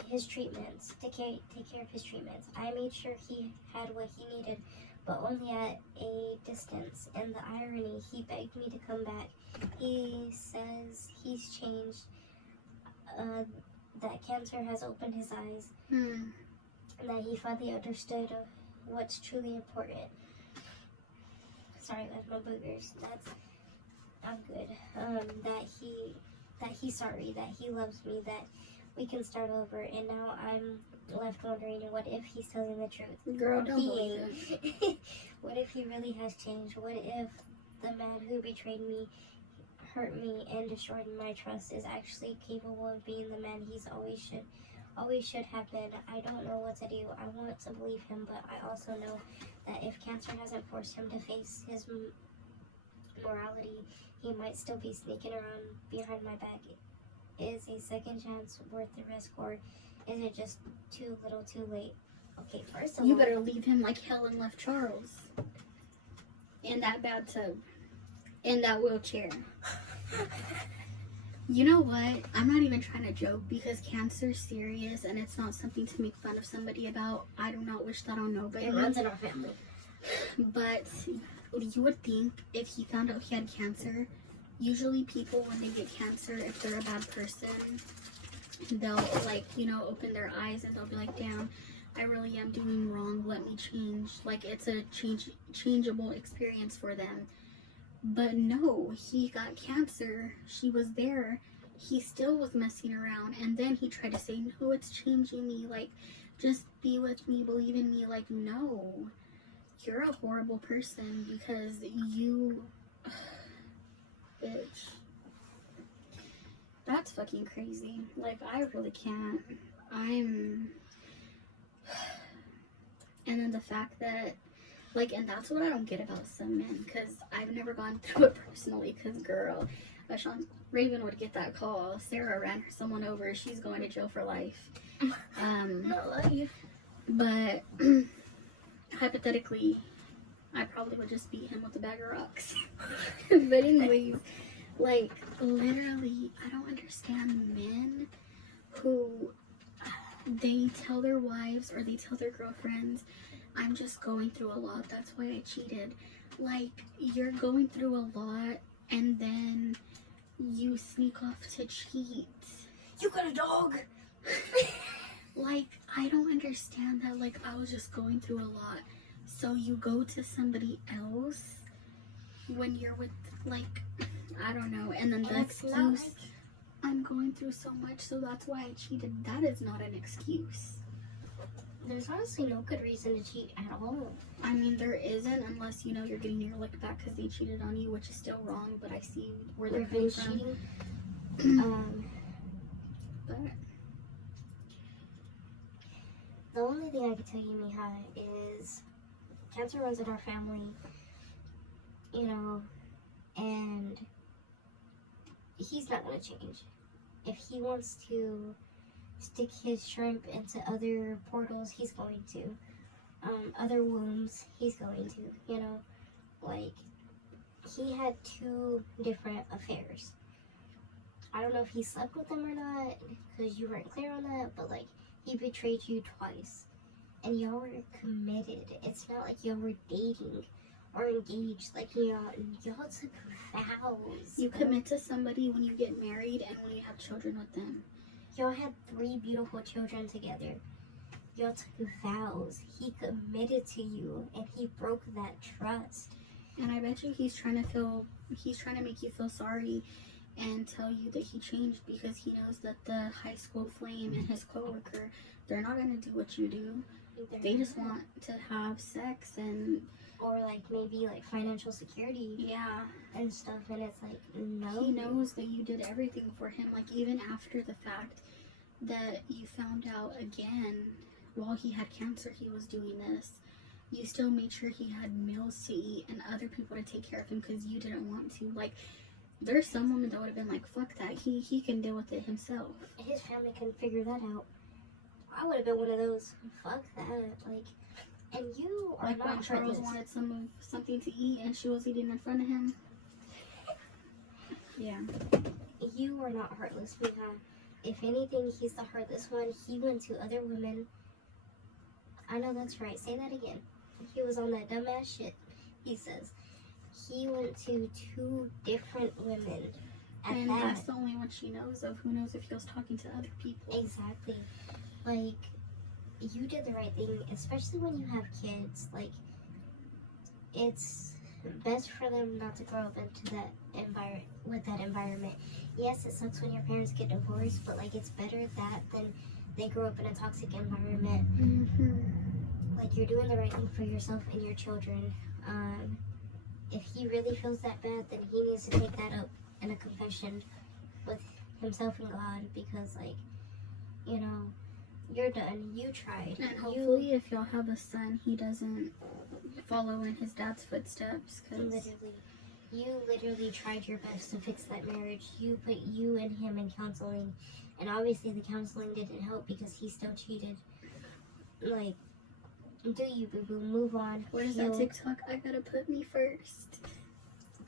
His treatments, take care of his treatments. I made sure he had what he needed, but only at a distance. And the irony, he begged me to come back. He says he's changed, that cancer has opened his eyes, and that he finally understood what's truly important. Sorry, that's my boogers. I'm good. That he's sorry, that he loves me, that we can start over, and now I'm left wondering, what if he's telling the truth? Girl, don't believe it. What if he really has changed? What if the man who betrayed me, hurt me, and destroyed my trust is actually capable of being the man he's always should have been? I don't know what to do. I want to believe him, but I also know that if cancer hasn't forced him to face his morality, he might still be sneaking around behind my back. Is a second chance worth the risk, or is it just too little too late? Okay, first of all, you better leave him like Helen left Charles. In that bathtub. In that wheelchair. You know what? I'm not even trying to joke because cancer's serious and it's not something to make fun of somebody about. I do not wish that on nobody. It runs in our family. But you would think if he found out he had cancer, usually people when they get cancer, if they're a bad person, they'll open their eyes and they'll be like, damn, I really am doing wrong, let me change. Like, it's a changeable experience for them. But no, he got cancer, she was there, he still was messing around, and then he tried to say, no, it's changing me, like, just be with me, believe in me. Like, no, you're a horrible person because you, bitch, that's fucking crazy. Like, I really can't. And then the fact that Like, and that's what I don't get about some men, because I've never gone through it personally, because girl, Sean Raven would get that call. Sarah ran someone over. She's going to jail for life. Not life. But hypothetically, I probably would just beat him with a bag of rocks. But anyways, like, literally, I don't understand men who they tell their wives or they tell their girlfriends, I'm just going through a lot, that's why I cheated. Like, you're going through a lot and then you sneak off to cheat. You got a dog. Like, I don't understand that. Like, I was just going through a lot. So you go to somebody else when you're with, like, I don't know. And then the excuse, I'm going through so much, so that's why I cheated. That is not an excuse. There's honestly no good reason to cheat at all. I mean, there isn't, unless, you know, you're getting your lick back because they cheated on you, which is still wrong, but I see where they're coming Revenge from. cheating. But The only thing I can tell you, Mija, is cancer runs in our family, you know, and he's not going to change. If he wants to stick his shrimp into other portals, he's going to. Other wombs, he's going to, you know. Like, he had 2 different affairs. I don't know if he slept with them or not, because you weren't clear on that, but, like, he betrayed you twice. And y'all were committed. It's not like y'all were dating or engaged. Like, y'all took vows. you commit to somebody when you get married and when you have children with them. Y'all had 3 beautiful children together. Y'all took vows. He committed to you, and he broke that trust. And I bet you he's trying to make you feel sorry and tell you that he changed because he knows that the high school flame and his coworker, they're not going to do what you do. They just want to have sex and... Or, like, maybe, like, financial security. Yeah. And stuff, and it's like, no. He knows that you did everything for him. Like, even after the fact that you found out again, while he had cancer, he was doing this. You still made sure he had meals to eat and other people to take care of him because you didn't want to. Like, there's some women that would have been like, fuck that. He can deal with it himself. His family couldn't figure that out. I would have been one of those. Fuck that. Like, and you are like not when Charles heartless. wanted something to eat and she was eating in front of him. Yeah. You are not heartless, Mija. If anything, he's the heartless one. He went to other women. I know that's right. Say that again. He was on that dumbass shit. He says he went to 2 different women. And that's the only one she knows of. Who knows if he was talking to other people? Exactly. Like, you did the right thing, especially when you have kids. Like, it's best for them not to grow up into that environment. Yes, it sucks when your parents get divorced, but, like, it's better that than they grow up in a toxic environment. Like, you're doing the right thing for yourself and your children. If he really feels that bad, then he needs to take that up in a confession with himself and God, because, like, you know, you're done. You tried. And hopefully, if y'all have a son, he doesn't follow in his dad's footsteps. Cause You literally tried your best to fix that marriage. You put you and him in counseling, and obviously the counseling didn't help because he still cheated. Like, do you, boo-boo? Move on. what is that TikTok? I gotta put me first.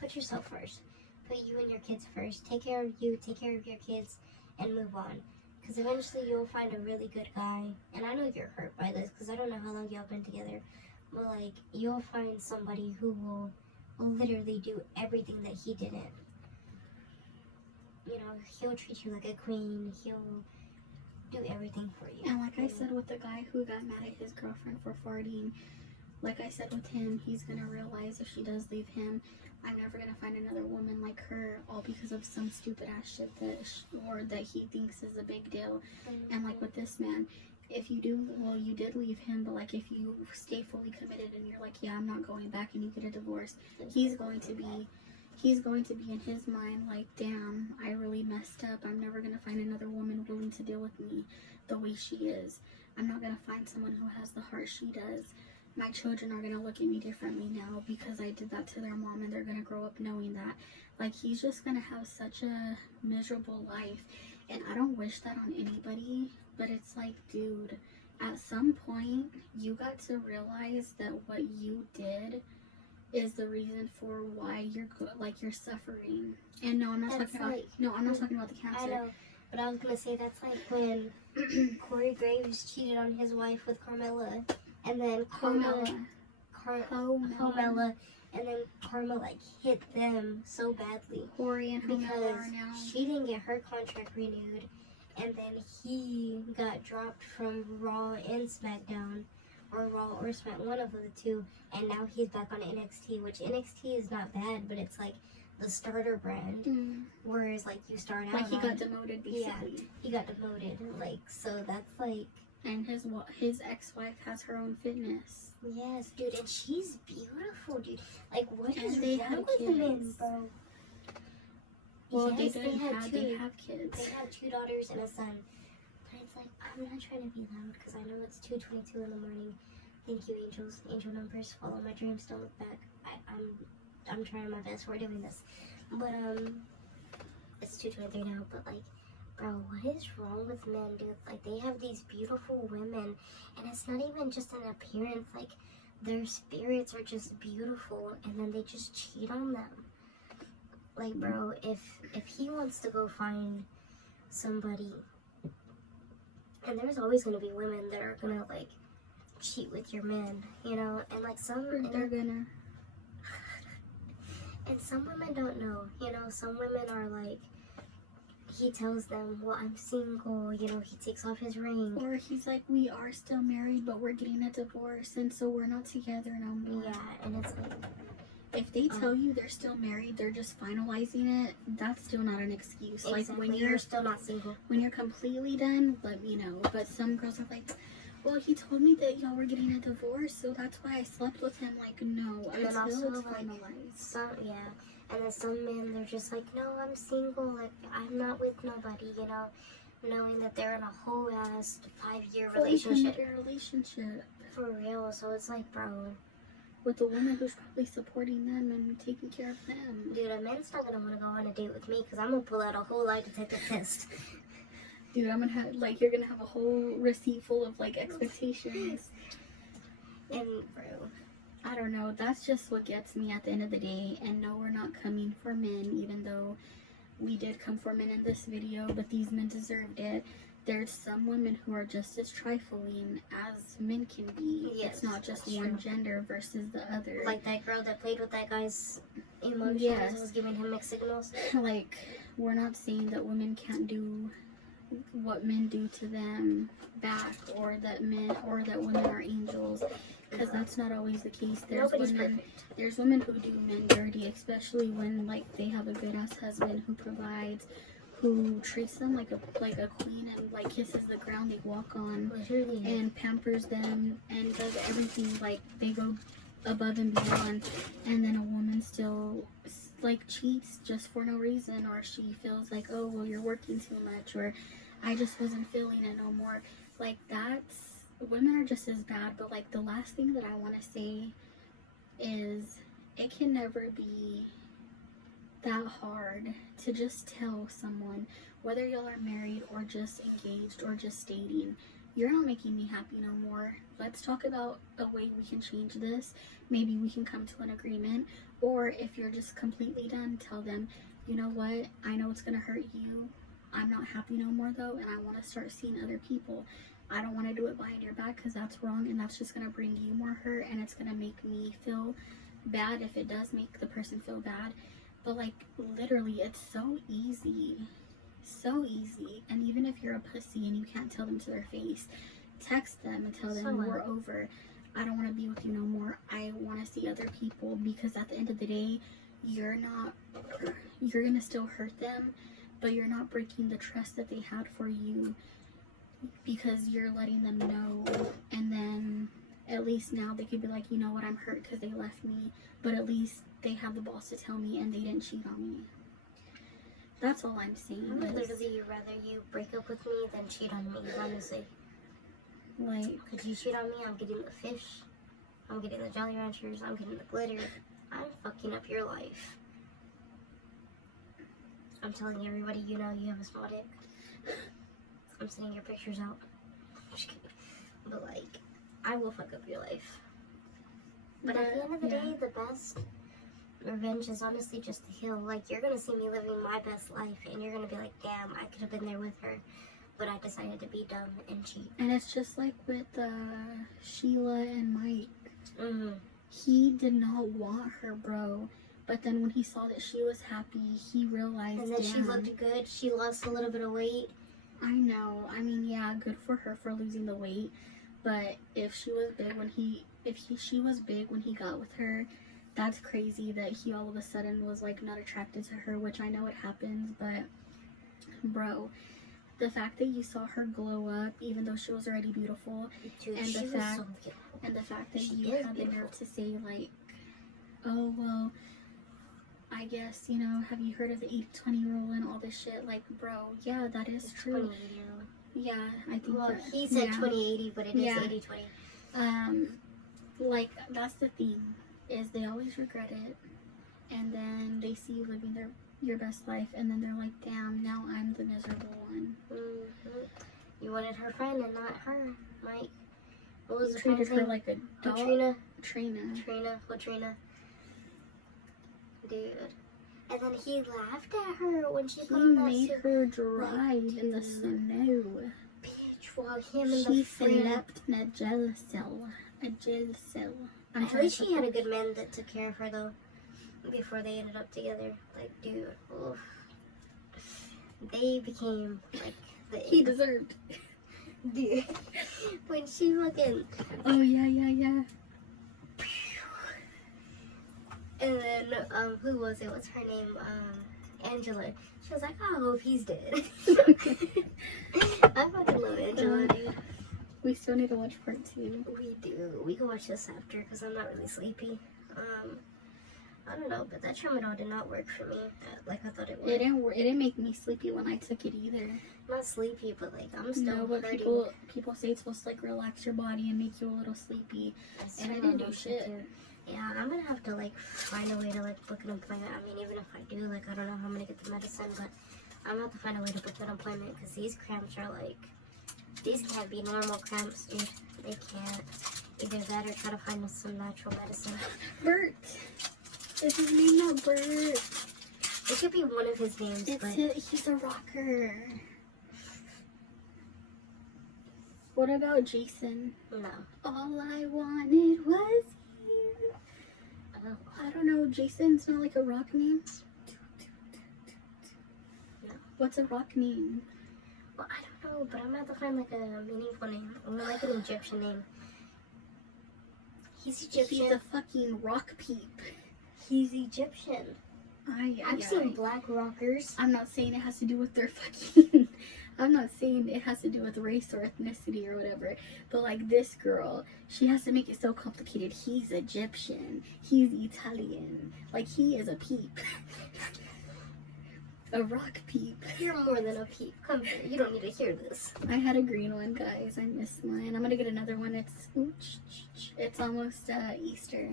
Put yourself first. Put you and your kids first. Take care of you, take care of your kids, and move on. Because eventually you'll find a really good guy. And I know you're hurt by this because I don't know how long y'all been together. But, like, you'll find somebody who will literally do everything that he didn't. You know, he'll treat you like a queen. He'll do everything for you. And like I said with the guy who got mad at his girlfriend for farting, like I said with him, he's gonna realize if she does leave him, I'm never gonna find another woman like her, all because of some stupid ass shit that he thinks is a big deal. And like with this man, if you do, well, you did leave him, but like if you stay fully committed and you're like, yeah, I'm not going back, and you get a divorce, he's going to be in his mind like, damn, I really messed up. I'm never gonna find another woman willing to deal with me the way she is. I'm not gonna find someone who has the heart she does. my children are gonna look at me differently now because I did that to their mom, and they're gonna grow up knowing that. Like, he's just gonna have such a miserable life, and I don't wish that on anybody, but it's like, dude, at some point you got to realize that what you did is the reason for why you're suffering. And no, I'm not That's talking about like- I'm not talking about the cancer. I know, but I was gonna say that's like when Corey Graves cheated on his wife with Carmela, and then Carmela, and then Karma like hit them so badly Corey and because Carmela are now. she didn't get her contract renewed, and then he got dropped from Raw and SmackDown, or Raw or Smack, one of the two, and now he's back on NXT, which NXT is not bad, but it's like the starter brand, whereas like you start out Like, he on, got demoted, basically. Yeah, he got demoted, like, so that's like, And his ex-wife has her own fitness. yes, dude, and she's beautiful, dude. Like, what is And they wrong had with men, kids. bro? Well, Yes, they had have kids. They have 2 daughters and a son. But it's like, I'm not trying to be loud because I know it's 2:22 in the morning. Thank you, angels, angel numbers. Follow my dreams. Don't look back. I'm trying my best. We're doing this, but it's 2:23 now. But like, bro, what is wrong with men, dude? Like, they have these beautiful women, and it's not even just an appearance. Like, their spirits are just beautiful, and then they just cheat on them. Like, bro, if he wants to go find somebody, and there's always gonna be women that are gonna like cheat with your man, you know, and like They're gonna. and some women don't know, you know. Some women are like, he tells them, well, I'm single, you know, he takes off his ring. Or he's like, we are still married, but we're getting a divorce, and so we're not together no more. Yeah, and it's like, If they tell you they're still married, they're just finalizing it, that's still not an excuse. exactly, Like, when you're still not single. when you're completely done, let me know. But some girls are like, well, he told me that y'all were getting a divorce, so that's why I slept with him. Like, no, And then until also, it's like, finalized. And then some men, they're just like, no, I'm single, like, I'm not with nobody, you know, knowing that they're in a whole ass 5-year relationship. relationship For real, so it's like, bro, with a woman who's probably supporting them and taking care of them. dude, a man's not gonna wanna go on a date with me because I'm gonna pull out a whole lie detector test. Dude, I'm gonna have, like, you're gonna have a whole receipt full of, like, expectations. And, bro, I don't know, that's just what gets me at the end of the day. And no, we're not coming for men, even though we did come for men in this video, but these men deserved it. There's some women who are just as trifling as men can be. Yes, it's not just that's one true. gender versus the other. like that girl that played with that guy's emotions Yes. was giving him mixed signals. Like, we're not saying that women can't do what men do to them back, or that women are angels, because that's not always the case. Nobody's perfect. There's women who do men dirty, especially when, like, they have a good ass husband who provides, who treats them like a queen, and like kisses the ground they walk on, Literally. and pampers them and does everything. Like, they go above and beyond, and then a woman still like cheats just for no reason, or she feels like, oh well, you're working too much, or I just wasn't feeling it no more. Like, that's, women are just as bad. But like, the last thing that I want to say is, it can never be that hard to just tell someone, whether y'all are married or just engaged or just dating, you're not making me happy no more. Let's talk about a way we can change this. Maybe we can come to an agreement. Or if you're just completely done, tell them, you know what, I know it's gonna hurt you. I'm not happy no more though, and I want to start seeing other people. I don't want to do it behind your back because that's wrong, and that's just gonna bring you more hurt, and it's gonna make me feel bad if it does make the person feel bad. But like, literally, it's so easy. So easy. And even if you're a pussy and you can't tell them to their face, text them and tell them, we're over. I don't want to be with you no more. I want to see other people, because at the end of the day, you're going to still hurt them, but you're not breaking the trust that they had for you, because you're letting them know. And then at least now they could be like, you know what, I'm hurt because they left me, but at least they have the balls to tell me and they didn't cheat on me. That's all I'm saying. I would literally rather you break up with me than cheat on me, honestly. Like, Could you cheat on me? I'm getting the fish. I'm getting the Jolly Ranchers. I'm getting the glitter. I'm fucking up your life. I'm telling everybody you know you have a small dick. I'm sending your pictures out. Just kidding. But like, I will fuck up your life. But at the end of the day, the best revenge is honestly just to heal. Like, you're gonna see me living my best life, and you're gonna be like, damn, I could have been there with her, but I decided to be dumb and cheat. And it's just like with Sheila and Mike. Mm-hmm. He did not want her, bro. But then when he saw that she was happy, he realized, And then she damn, looked good. She lost a little bit of weight. I know. I mean, yeah, good for her for losing the weight. But if she was big when she was big when he got with her, that's crazy that he all of a sudden was like not attracted to her, which I know it happens, but bro, the fact that you saw her glow up even though she was already beautiful, Dude, and she the was fact so beautiful. and the fact that She you is had the beautiful. nerve to say like, oh well, I guess, you know, have you heard of the 80-20 rule and all this shit? Like, bro, yeah, that is It's true. 20-80. Yeah, I think Well, that, he said yeah. 20-80, but it is Yeah. 80-20. Like, that's the thing, is they always regret it, and then they see you living your best life, and then they're like, damn, now I'm the miserable one. Mm-hmm. You wanted her friend and not her, Mike. What was You the treated friend's her name? like a dog. Trina. Dude. And then he laughed at her when she He put on that made suit. her drive in the dude. snow. Bitch, while him and She the friend. slept in a jail cell. At least she had a good man that took care of her, though, before they ended up together. Like, dude, oof. They became, like, He deserved. dude. When she fucking... Oh, yeah. And then, who was it? What's her name? Angela. She was like, I hope he's dead. I fucking love Angela, dude. We still need to watch part 2. We do. We can watch this after because I'm not really sleepy. I don't know, but that tramadol did not work for me like I thought it would. It didn't make me sleepy when I took it either. Not sleepy, but like I'm still No, but hurting. people say it's supposed to like relax your body and make you a little sleepy. That's And I true, didn't do I'm shit. too. Yeah, I'm gonna have to like find a way to like book an appointment. I mean, even if I do, like I don't know how I'm gonna get the medicine, but I'm gonna have to find a way to book an appointment because these cramps are like, these can't be normal cramps, dude. They can't. Either that or try to find some natural medicine. Bert. Is his name not Bert? It could be one of his names, but He's a rocker. What about Jason? no. All I wanted was you. Oh, I don't know. Jason's not like a rock name. No. What's a rock name? well, I don't know, but I'm gonna have to find like a meaningful name. I'm gonna like an Egyptian name. He's Egyptian. He's a fucking rock peep. He's Egyptian. I've seen black rockers. I'm not saying it has to do with their fucking. I'm not saying it has to do with race or ethnicity or whatever. But like this girl, she has to make it so complicated. He's Egyptian. He's Italian. Like he is a peep. A rock peep. You're more than a peep. Come here. You don't need to hear this. I had a green one, guys. I missed mine. I'm gonna get another one. It's almost Easter.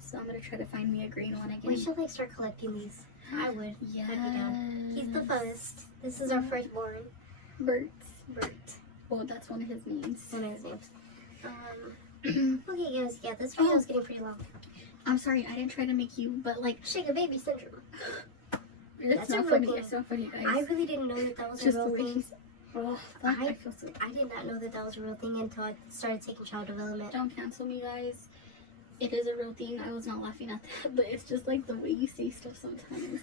So I'm gonna try to find me a green one again. We should like start collecting these. I would. Yeah. I'd be down. He's the funnest. This is our firstborn. Bert. Bert. Well, that's one of his names. One of his names. Okay, guys. Yeah, this video is getting pretty long. I'm sorry, I didn't try to make you, but like, Shake a baby syndrome. it's That's not a funny. real It's not funny, guys. I really didn't know that was Just a the real way thing. he's. Oh, fuck, I feel so. I did not know that was a real thing until I started taking child development. Don't cancel me, guys. It is a real thing. I was not laughing at that, but it's just like the way you say stuff sometimes.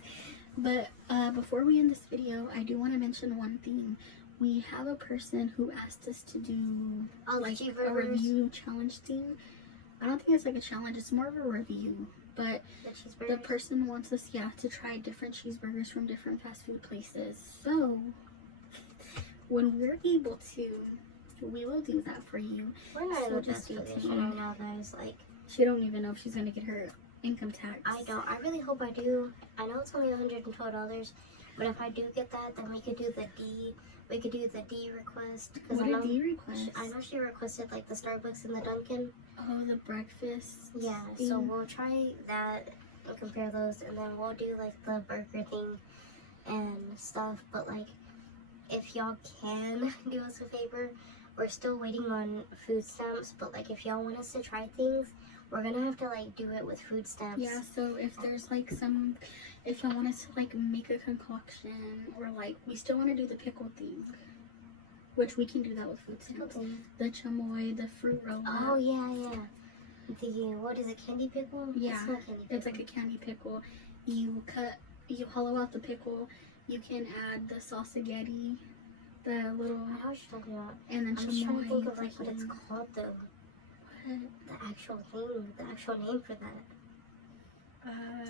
But before we end this video, I do want to mention one thing. We have a person who asked us to do like a review challenge thing. I don't think it's like a challenge. It's more of a review. But the person wants us, to try different cheeseburgers from different fast food places. So when we're able to, we will do that for you. We're not So in the just best stay position tuned. right now, guys. Like, She don't even know if she's gonna get her income tax. I don't. I really hope I do. I know it's only $112, but if I do get that, then we could do the D. We could do the D request. What a D request? I know she requested like the Starbucks and the Dunkin'. Oh, the breakfast. Yeah, so we'll try that and compare those, and then we'll do like the burger thing and stuff. But like, if y'all can do us a favor, we're still waiting on food stamps. But like, if y'all want us to try things, we're gonna have to like do it with food stamps. Yeah, so if there's like if y'all want us to like make a concoction, or like we still want to do the pickle thing, which we can do that with food stamps. Okay. The chamoy, the fruit roll. Oh yeah. The what is it? Candy pickle? Yeah, it's not candy pickle. It's like a candy pickle. You hollow out the pickle. You can add the salsaghetti, the little. I know what you're talking about. And then I'm just trying to think of like chamoy. what it's called though. What? The actual thing, the actual name for that.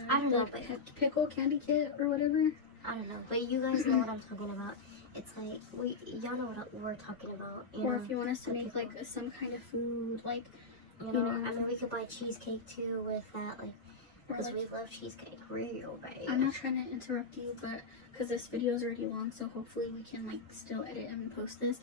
I don't know, but pickle candy kit or whatever. I don't know, but you guys know what I'm talking about. It's like y'all know what we're talking about. Or if you want us to make like some kind of food, like you know, I mean, we could buy cheesecake too with that, like, because like, we love cheesecake real bad. I'm not trying to interrupt you, but because this video is already long, so hopefully we can like still edit and post this.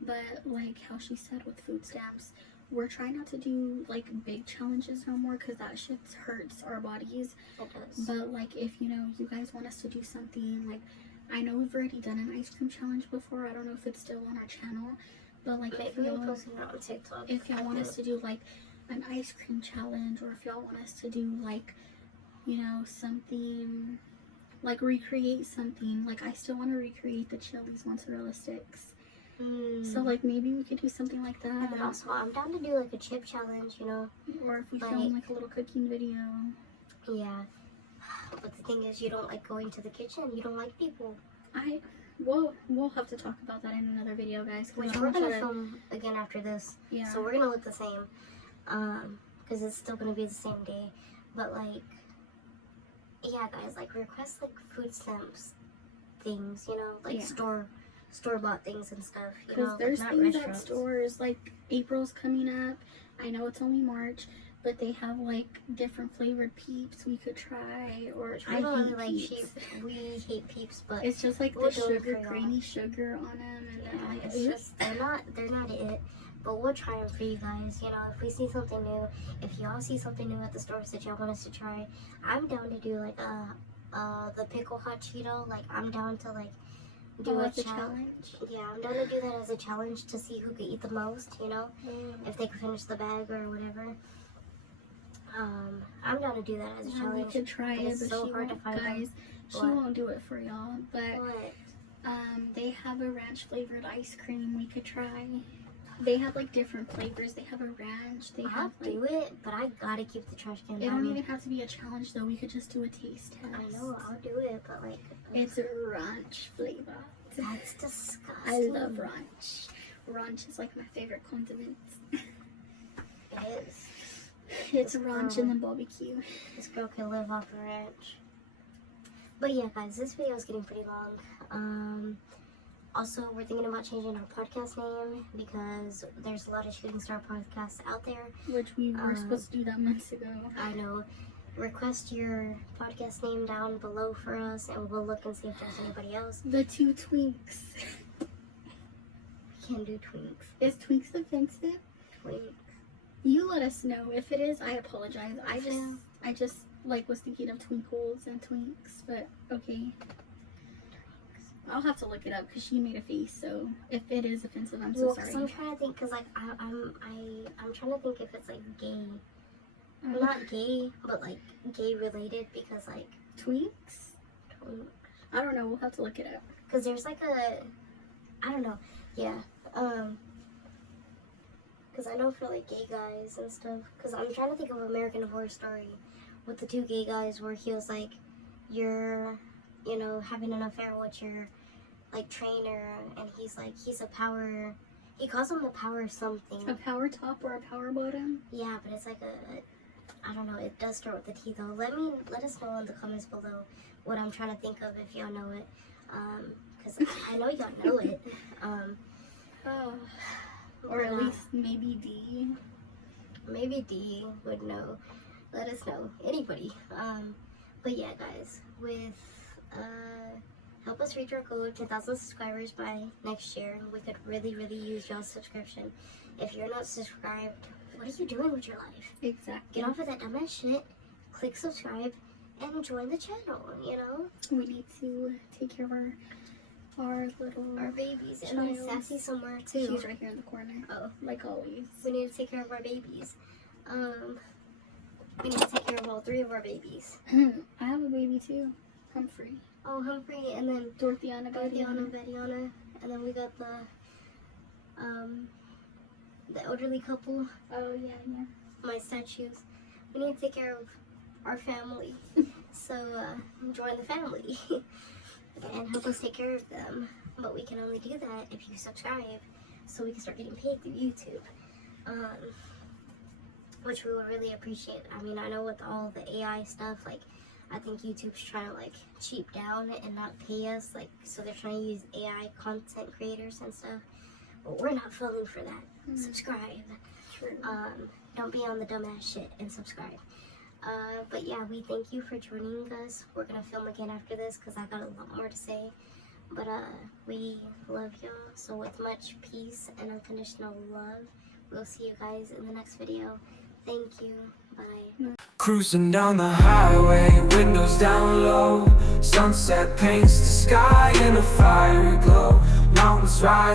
But like how she said with food stamps, we're trying not to do like big challenges no more, because that shit hurts our bodies. It does. But like, if you know, you guys want us to do something, like, I know we've already done an ice cream challenge before. I don't know if it's still on our channel, but like, maybe we'll post it on TikTok. if y'all want us to do like an ice cream challenge, or if y'all want us to do like, you know, something like recreate something, like I still want to recreate the Chili's mozzarella sticks. So like maybe we could do something like that. And then also I'm down to do like a chip challenge, you know, or if we film like a little cooking video. Yeah, but the thing is, you don't like going to the kitchen. You don't like people. We'll have to talk about that in another video, guys. Which we're gonna film again after this. Yeah. So we're gonna look the same, because it's still gonna be the same day. But like, yeah, guys, like request like food stamps things, you know, like store-bought things and stuff. You know, there's like, things at stores. Like April's coming up. I know it's only March, but they have like different flavored Peeps we could try. Or I really like Peeps. We hate Peeps, but it's just like the sugar, grainy sugar on them, and then like it's just they're not it. But we'll try them for you guys. You know, if we see something new, if y'all see something new at the stores that y'all want us to try, I'm down to do like the pickle hot Cheeto. Like I'm down to like do a challenge. Yeah, I'm down to do that as a challenge to see who could eat the most. You know, if they could finish the bag or whatever. I'm down to do that as a challenge. We could try it, but so she hard won't, to find guys. She won't do it for y'all. But they have a ranch flavored ice cream we could try. They have like different flavors. They have a ranch. They have I'll do it, but I gotta keep the trash can. It don't even have to be a challenge though. We could just do a taste test. I know, I'll do it, but like it's a ranch flavor. That's disgusting. I love ranch. Ranch is like my favorite condiment. It is. It's ranch and then barbecue. This girl can live off a ranch. But yeah, guys, this video is getting pretty long. Also, we're thinking about changing our podcast name because there's a lot of shooting star podcasts out there. Which we were supposed to do that months ago. I know. Request your podcast name down below for us, and we'll look and see if there's anybody else. The two Twinks. I can't do Twinks. Is Twinks offensive? Twinks. You let us know. If it is, I apologize. I just like was thinking of twinkles and twinks, but okay. I'll have to look it up because she made a face. So if it is offensive, I'm so sorry. I'm trying to think because like I'm trying to think if it's like gay. Not gay, but like gay related because like twinks. I don't know. We'll have to look it up. Because there's like I don't know. Yeah. Because I know for like gay guys and stuff. Because I'm trying to think of American Horror Story with the two gay guys where he was like, you're, you know, having an affair with your like trainer, and he's like, he's a power. He calls him a power something. A power top or a power bottom? Yeah, but it's like I don't know. It does start with the T though. Let us know in the comments below what I'm trying to think of if y'all know it. Because I know y'all know it. Or at least maybe D. Maybe D would know. let us know. Anybody. But yeah, guys, with help us reach our goal of 10,000 subscribers by next year. We could really, really use y'all's subscription. If you're not subscribed, what are you doing with your life? Exactly. Get off of that dumbass shit, click subscribe, and join the channel, you know? We need to take care of our babies. And then child. Sassy somewhere too. She's right here in the corner. Oh. Like always. We need to take care of our babies. We need to take care of all 3 of our babies. I have a baby too. Humphrey. Oh, Humphrey, and then Dorothyana, Bettiana, and then we got the elderly couple, Oh, yeah. my statues. We need to take care of our family. So, join the family and help us take care of them. But we can only do that if you subscribe, so we can start getting paid through YouTube. Which we would really appreciate. I mean, I know with all the AI stuff, like, I think YouTube's trying to, like, cheap down and not pay us, like, so they're trying to use AI content creators and stuff. But we're not falling for that. Subscribe. True. Don't be on the dumbass shit and subscribe. But yeah, we thank you for joining us. We're gonna film again after this because I got a lot more to say. But we love y'all. So with much peace and unconditional love, we'll see you guys in the next video. Thank you. Bye. Cruising down the highway, windows down low. Sunset paints the sky in a fiery glow. Mountains rise.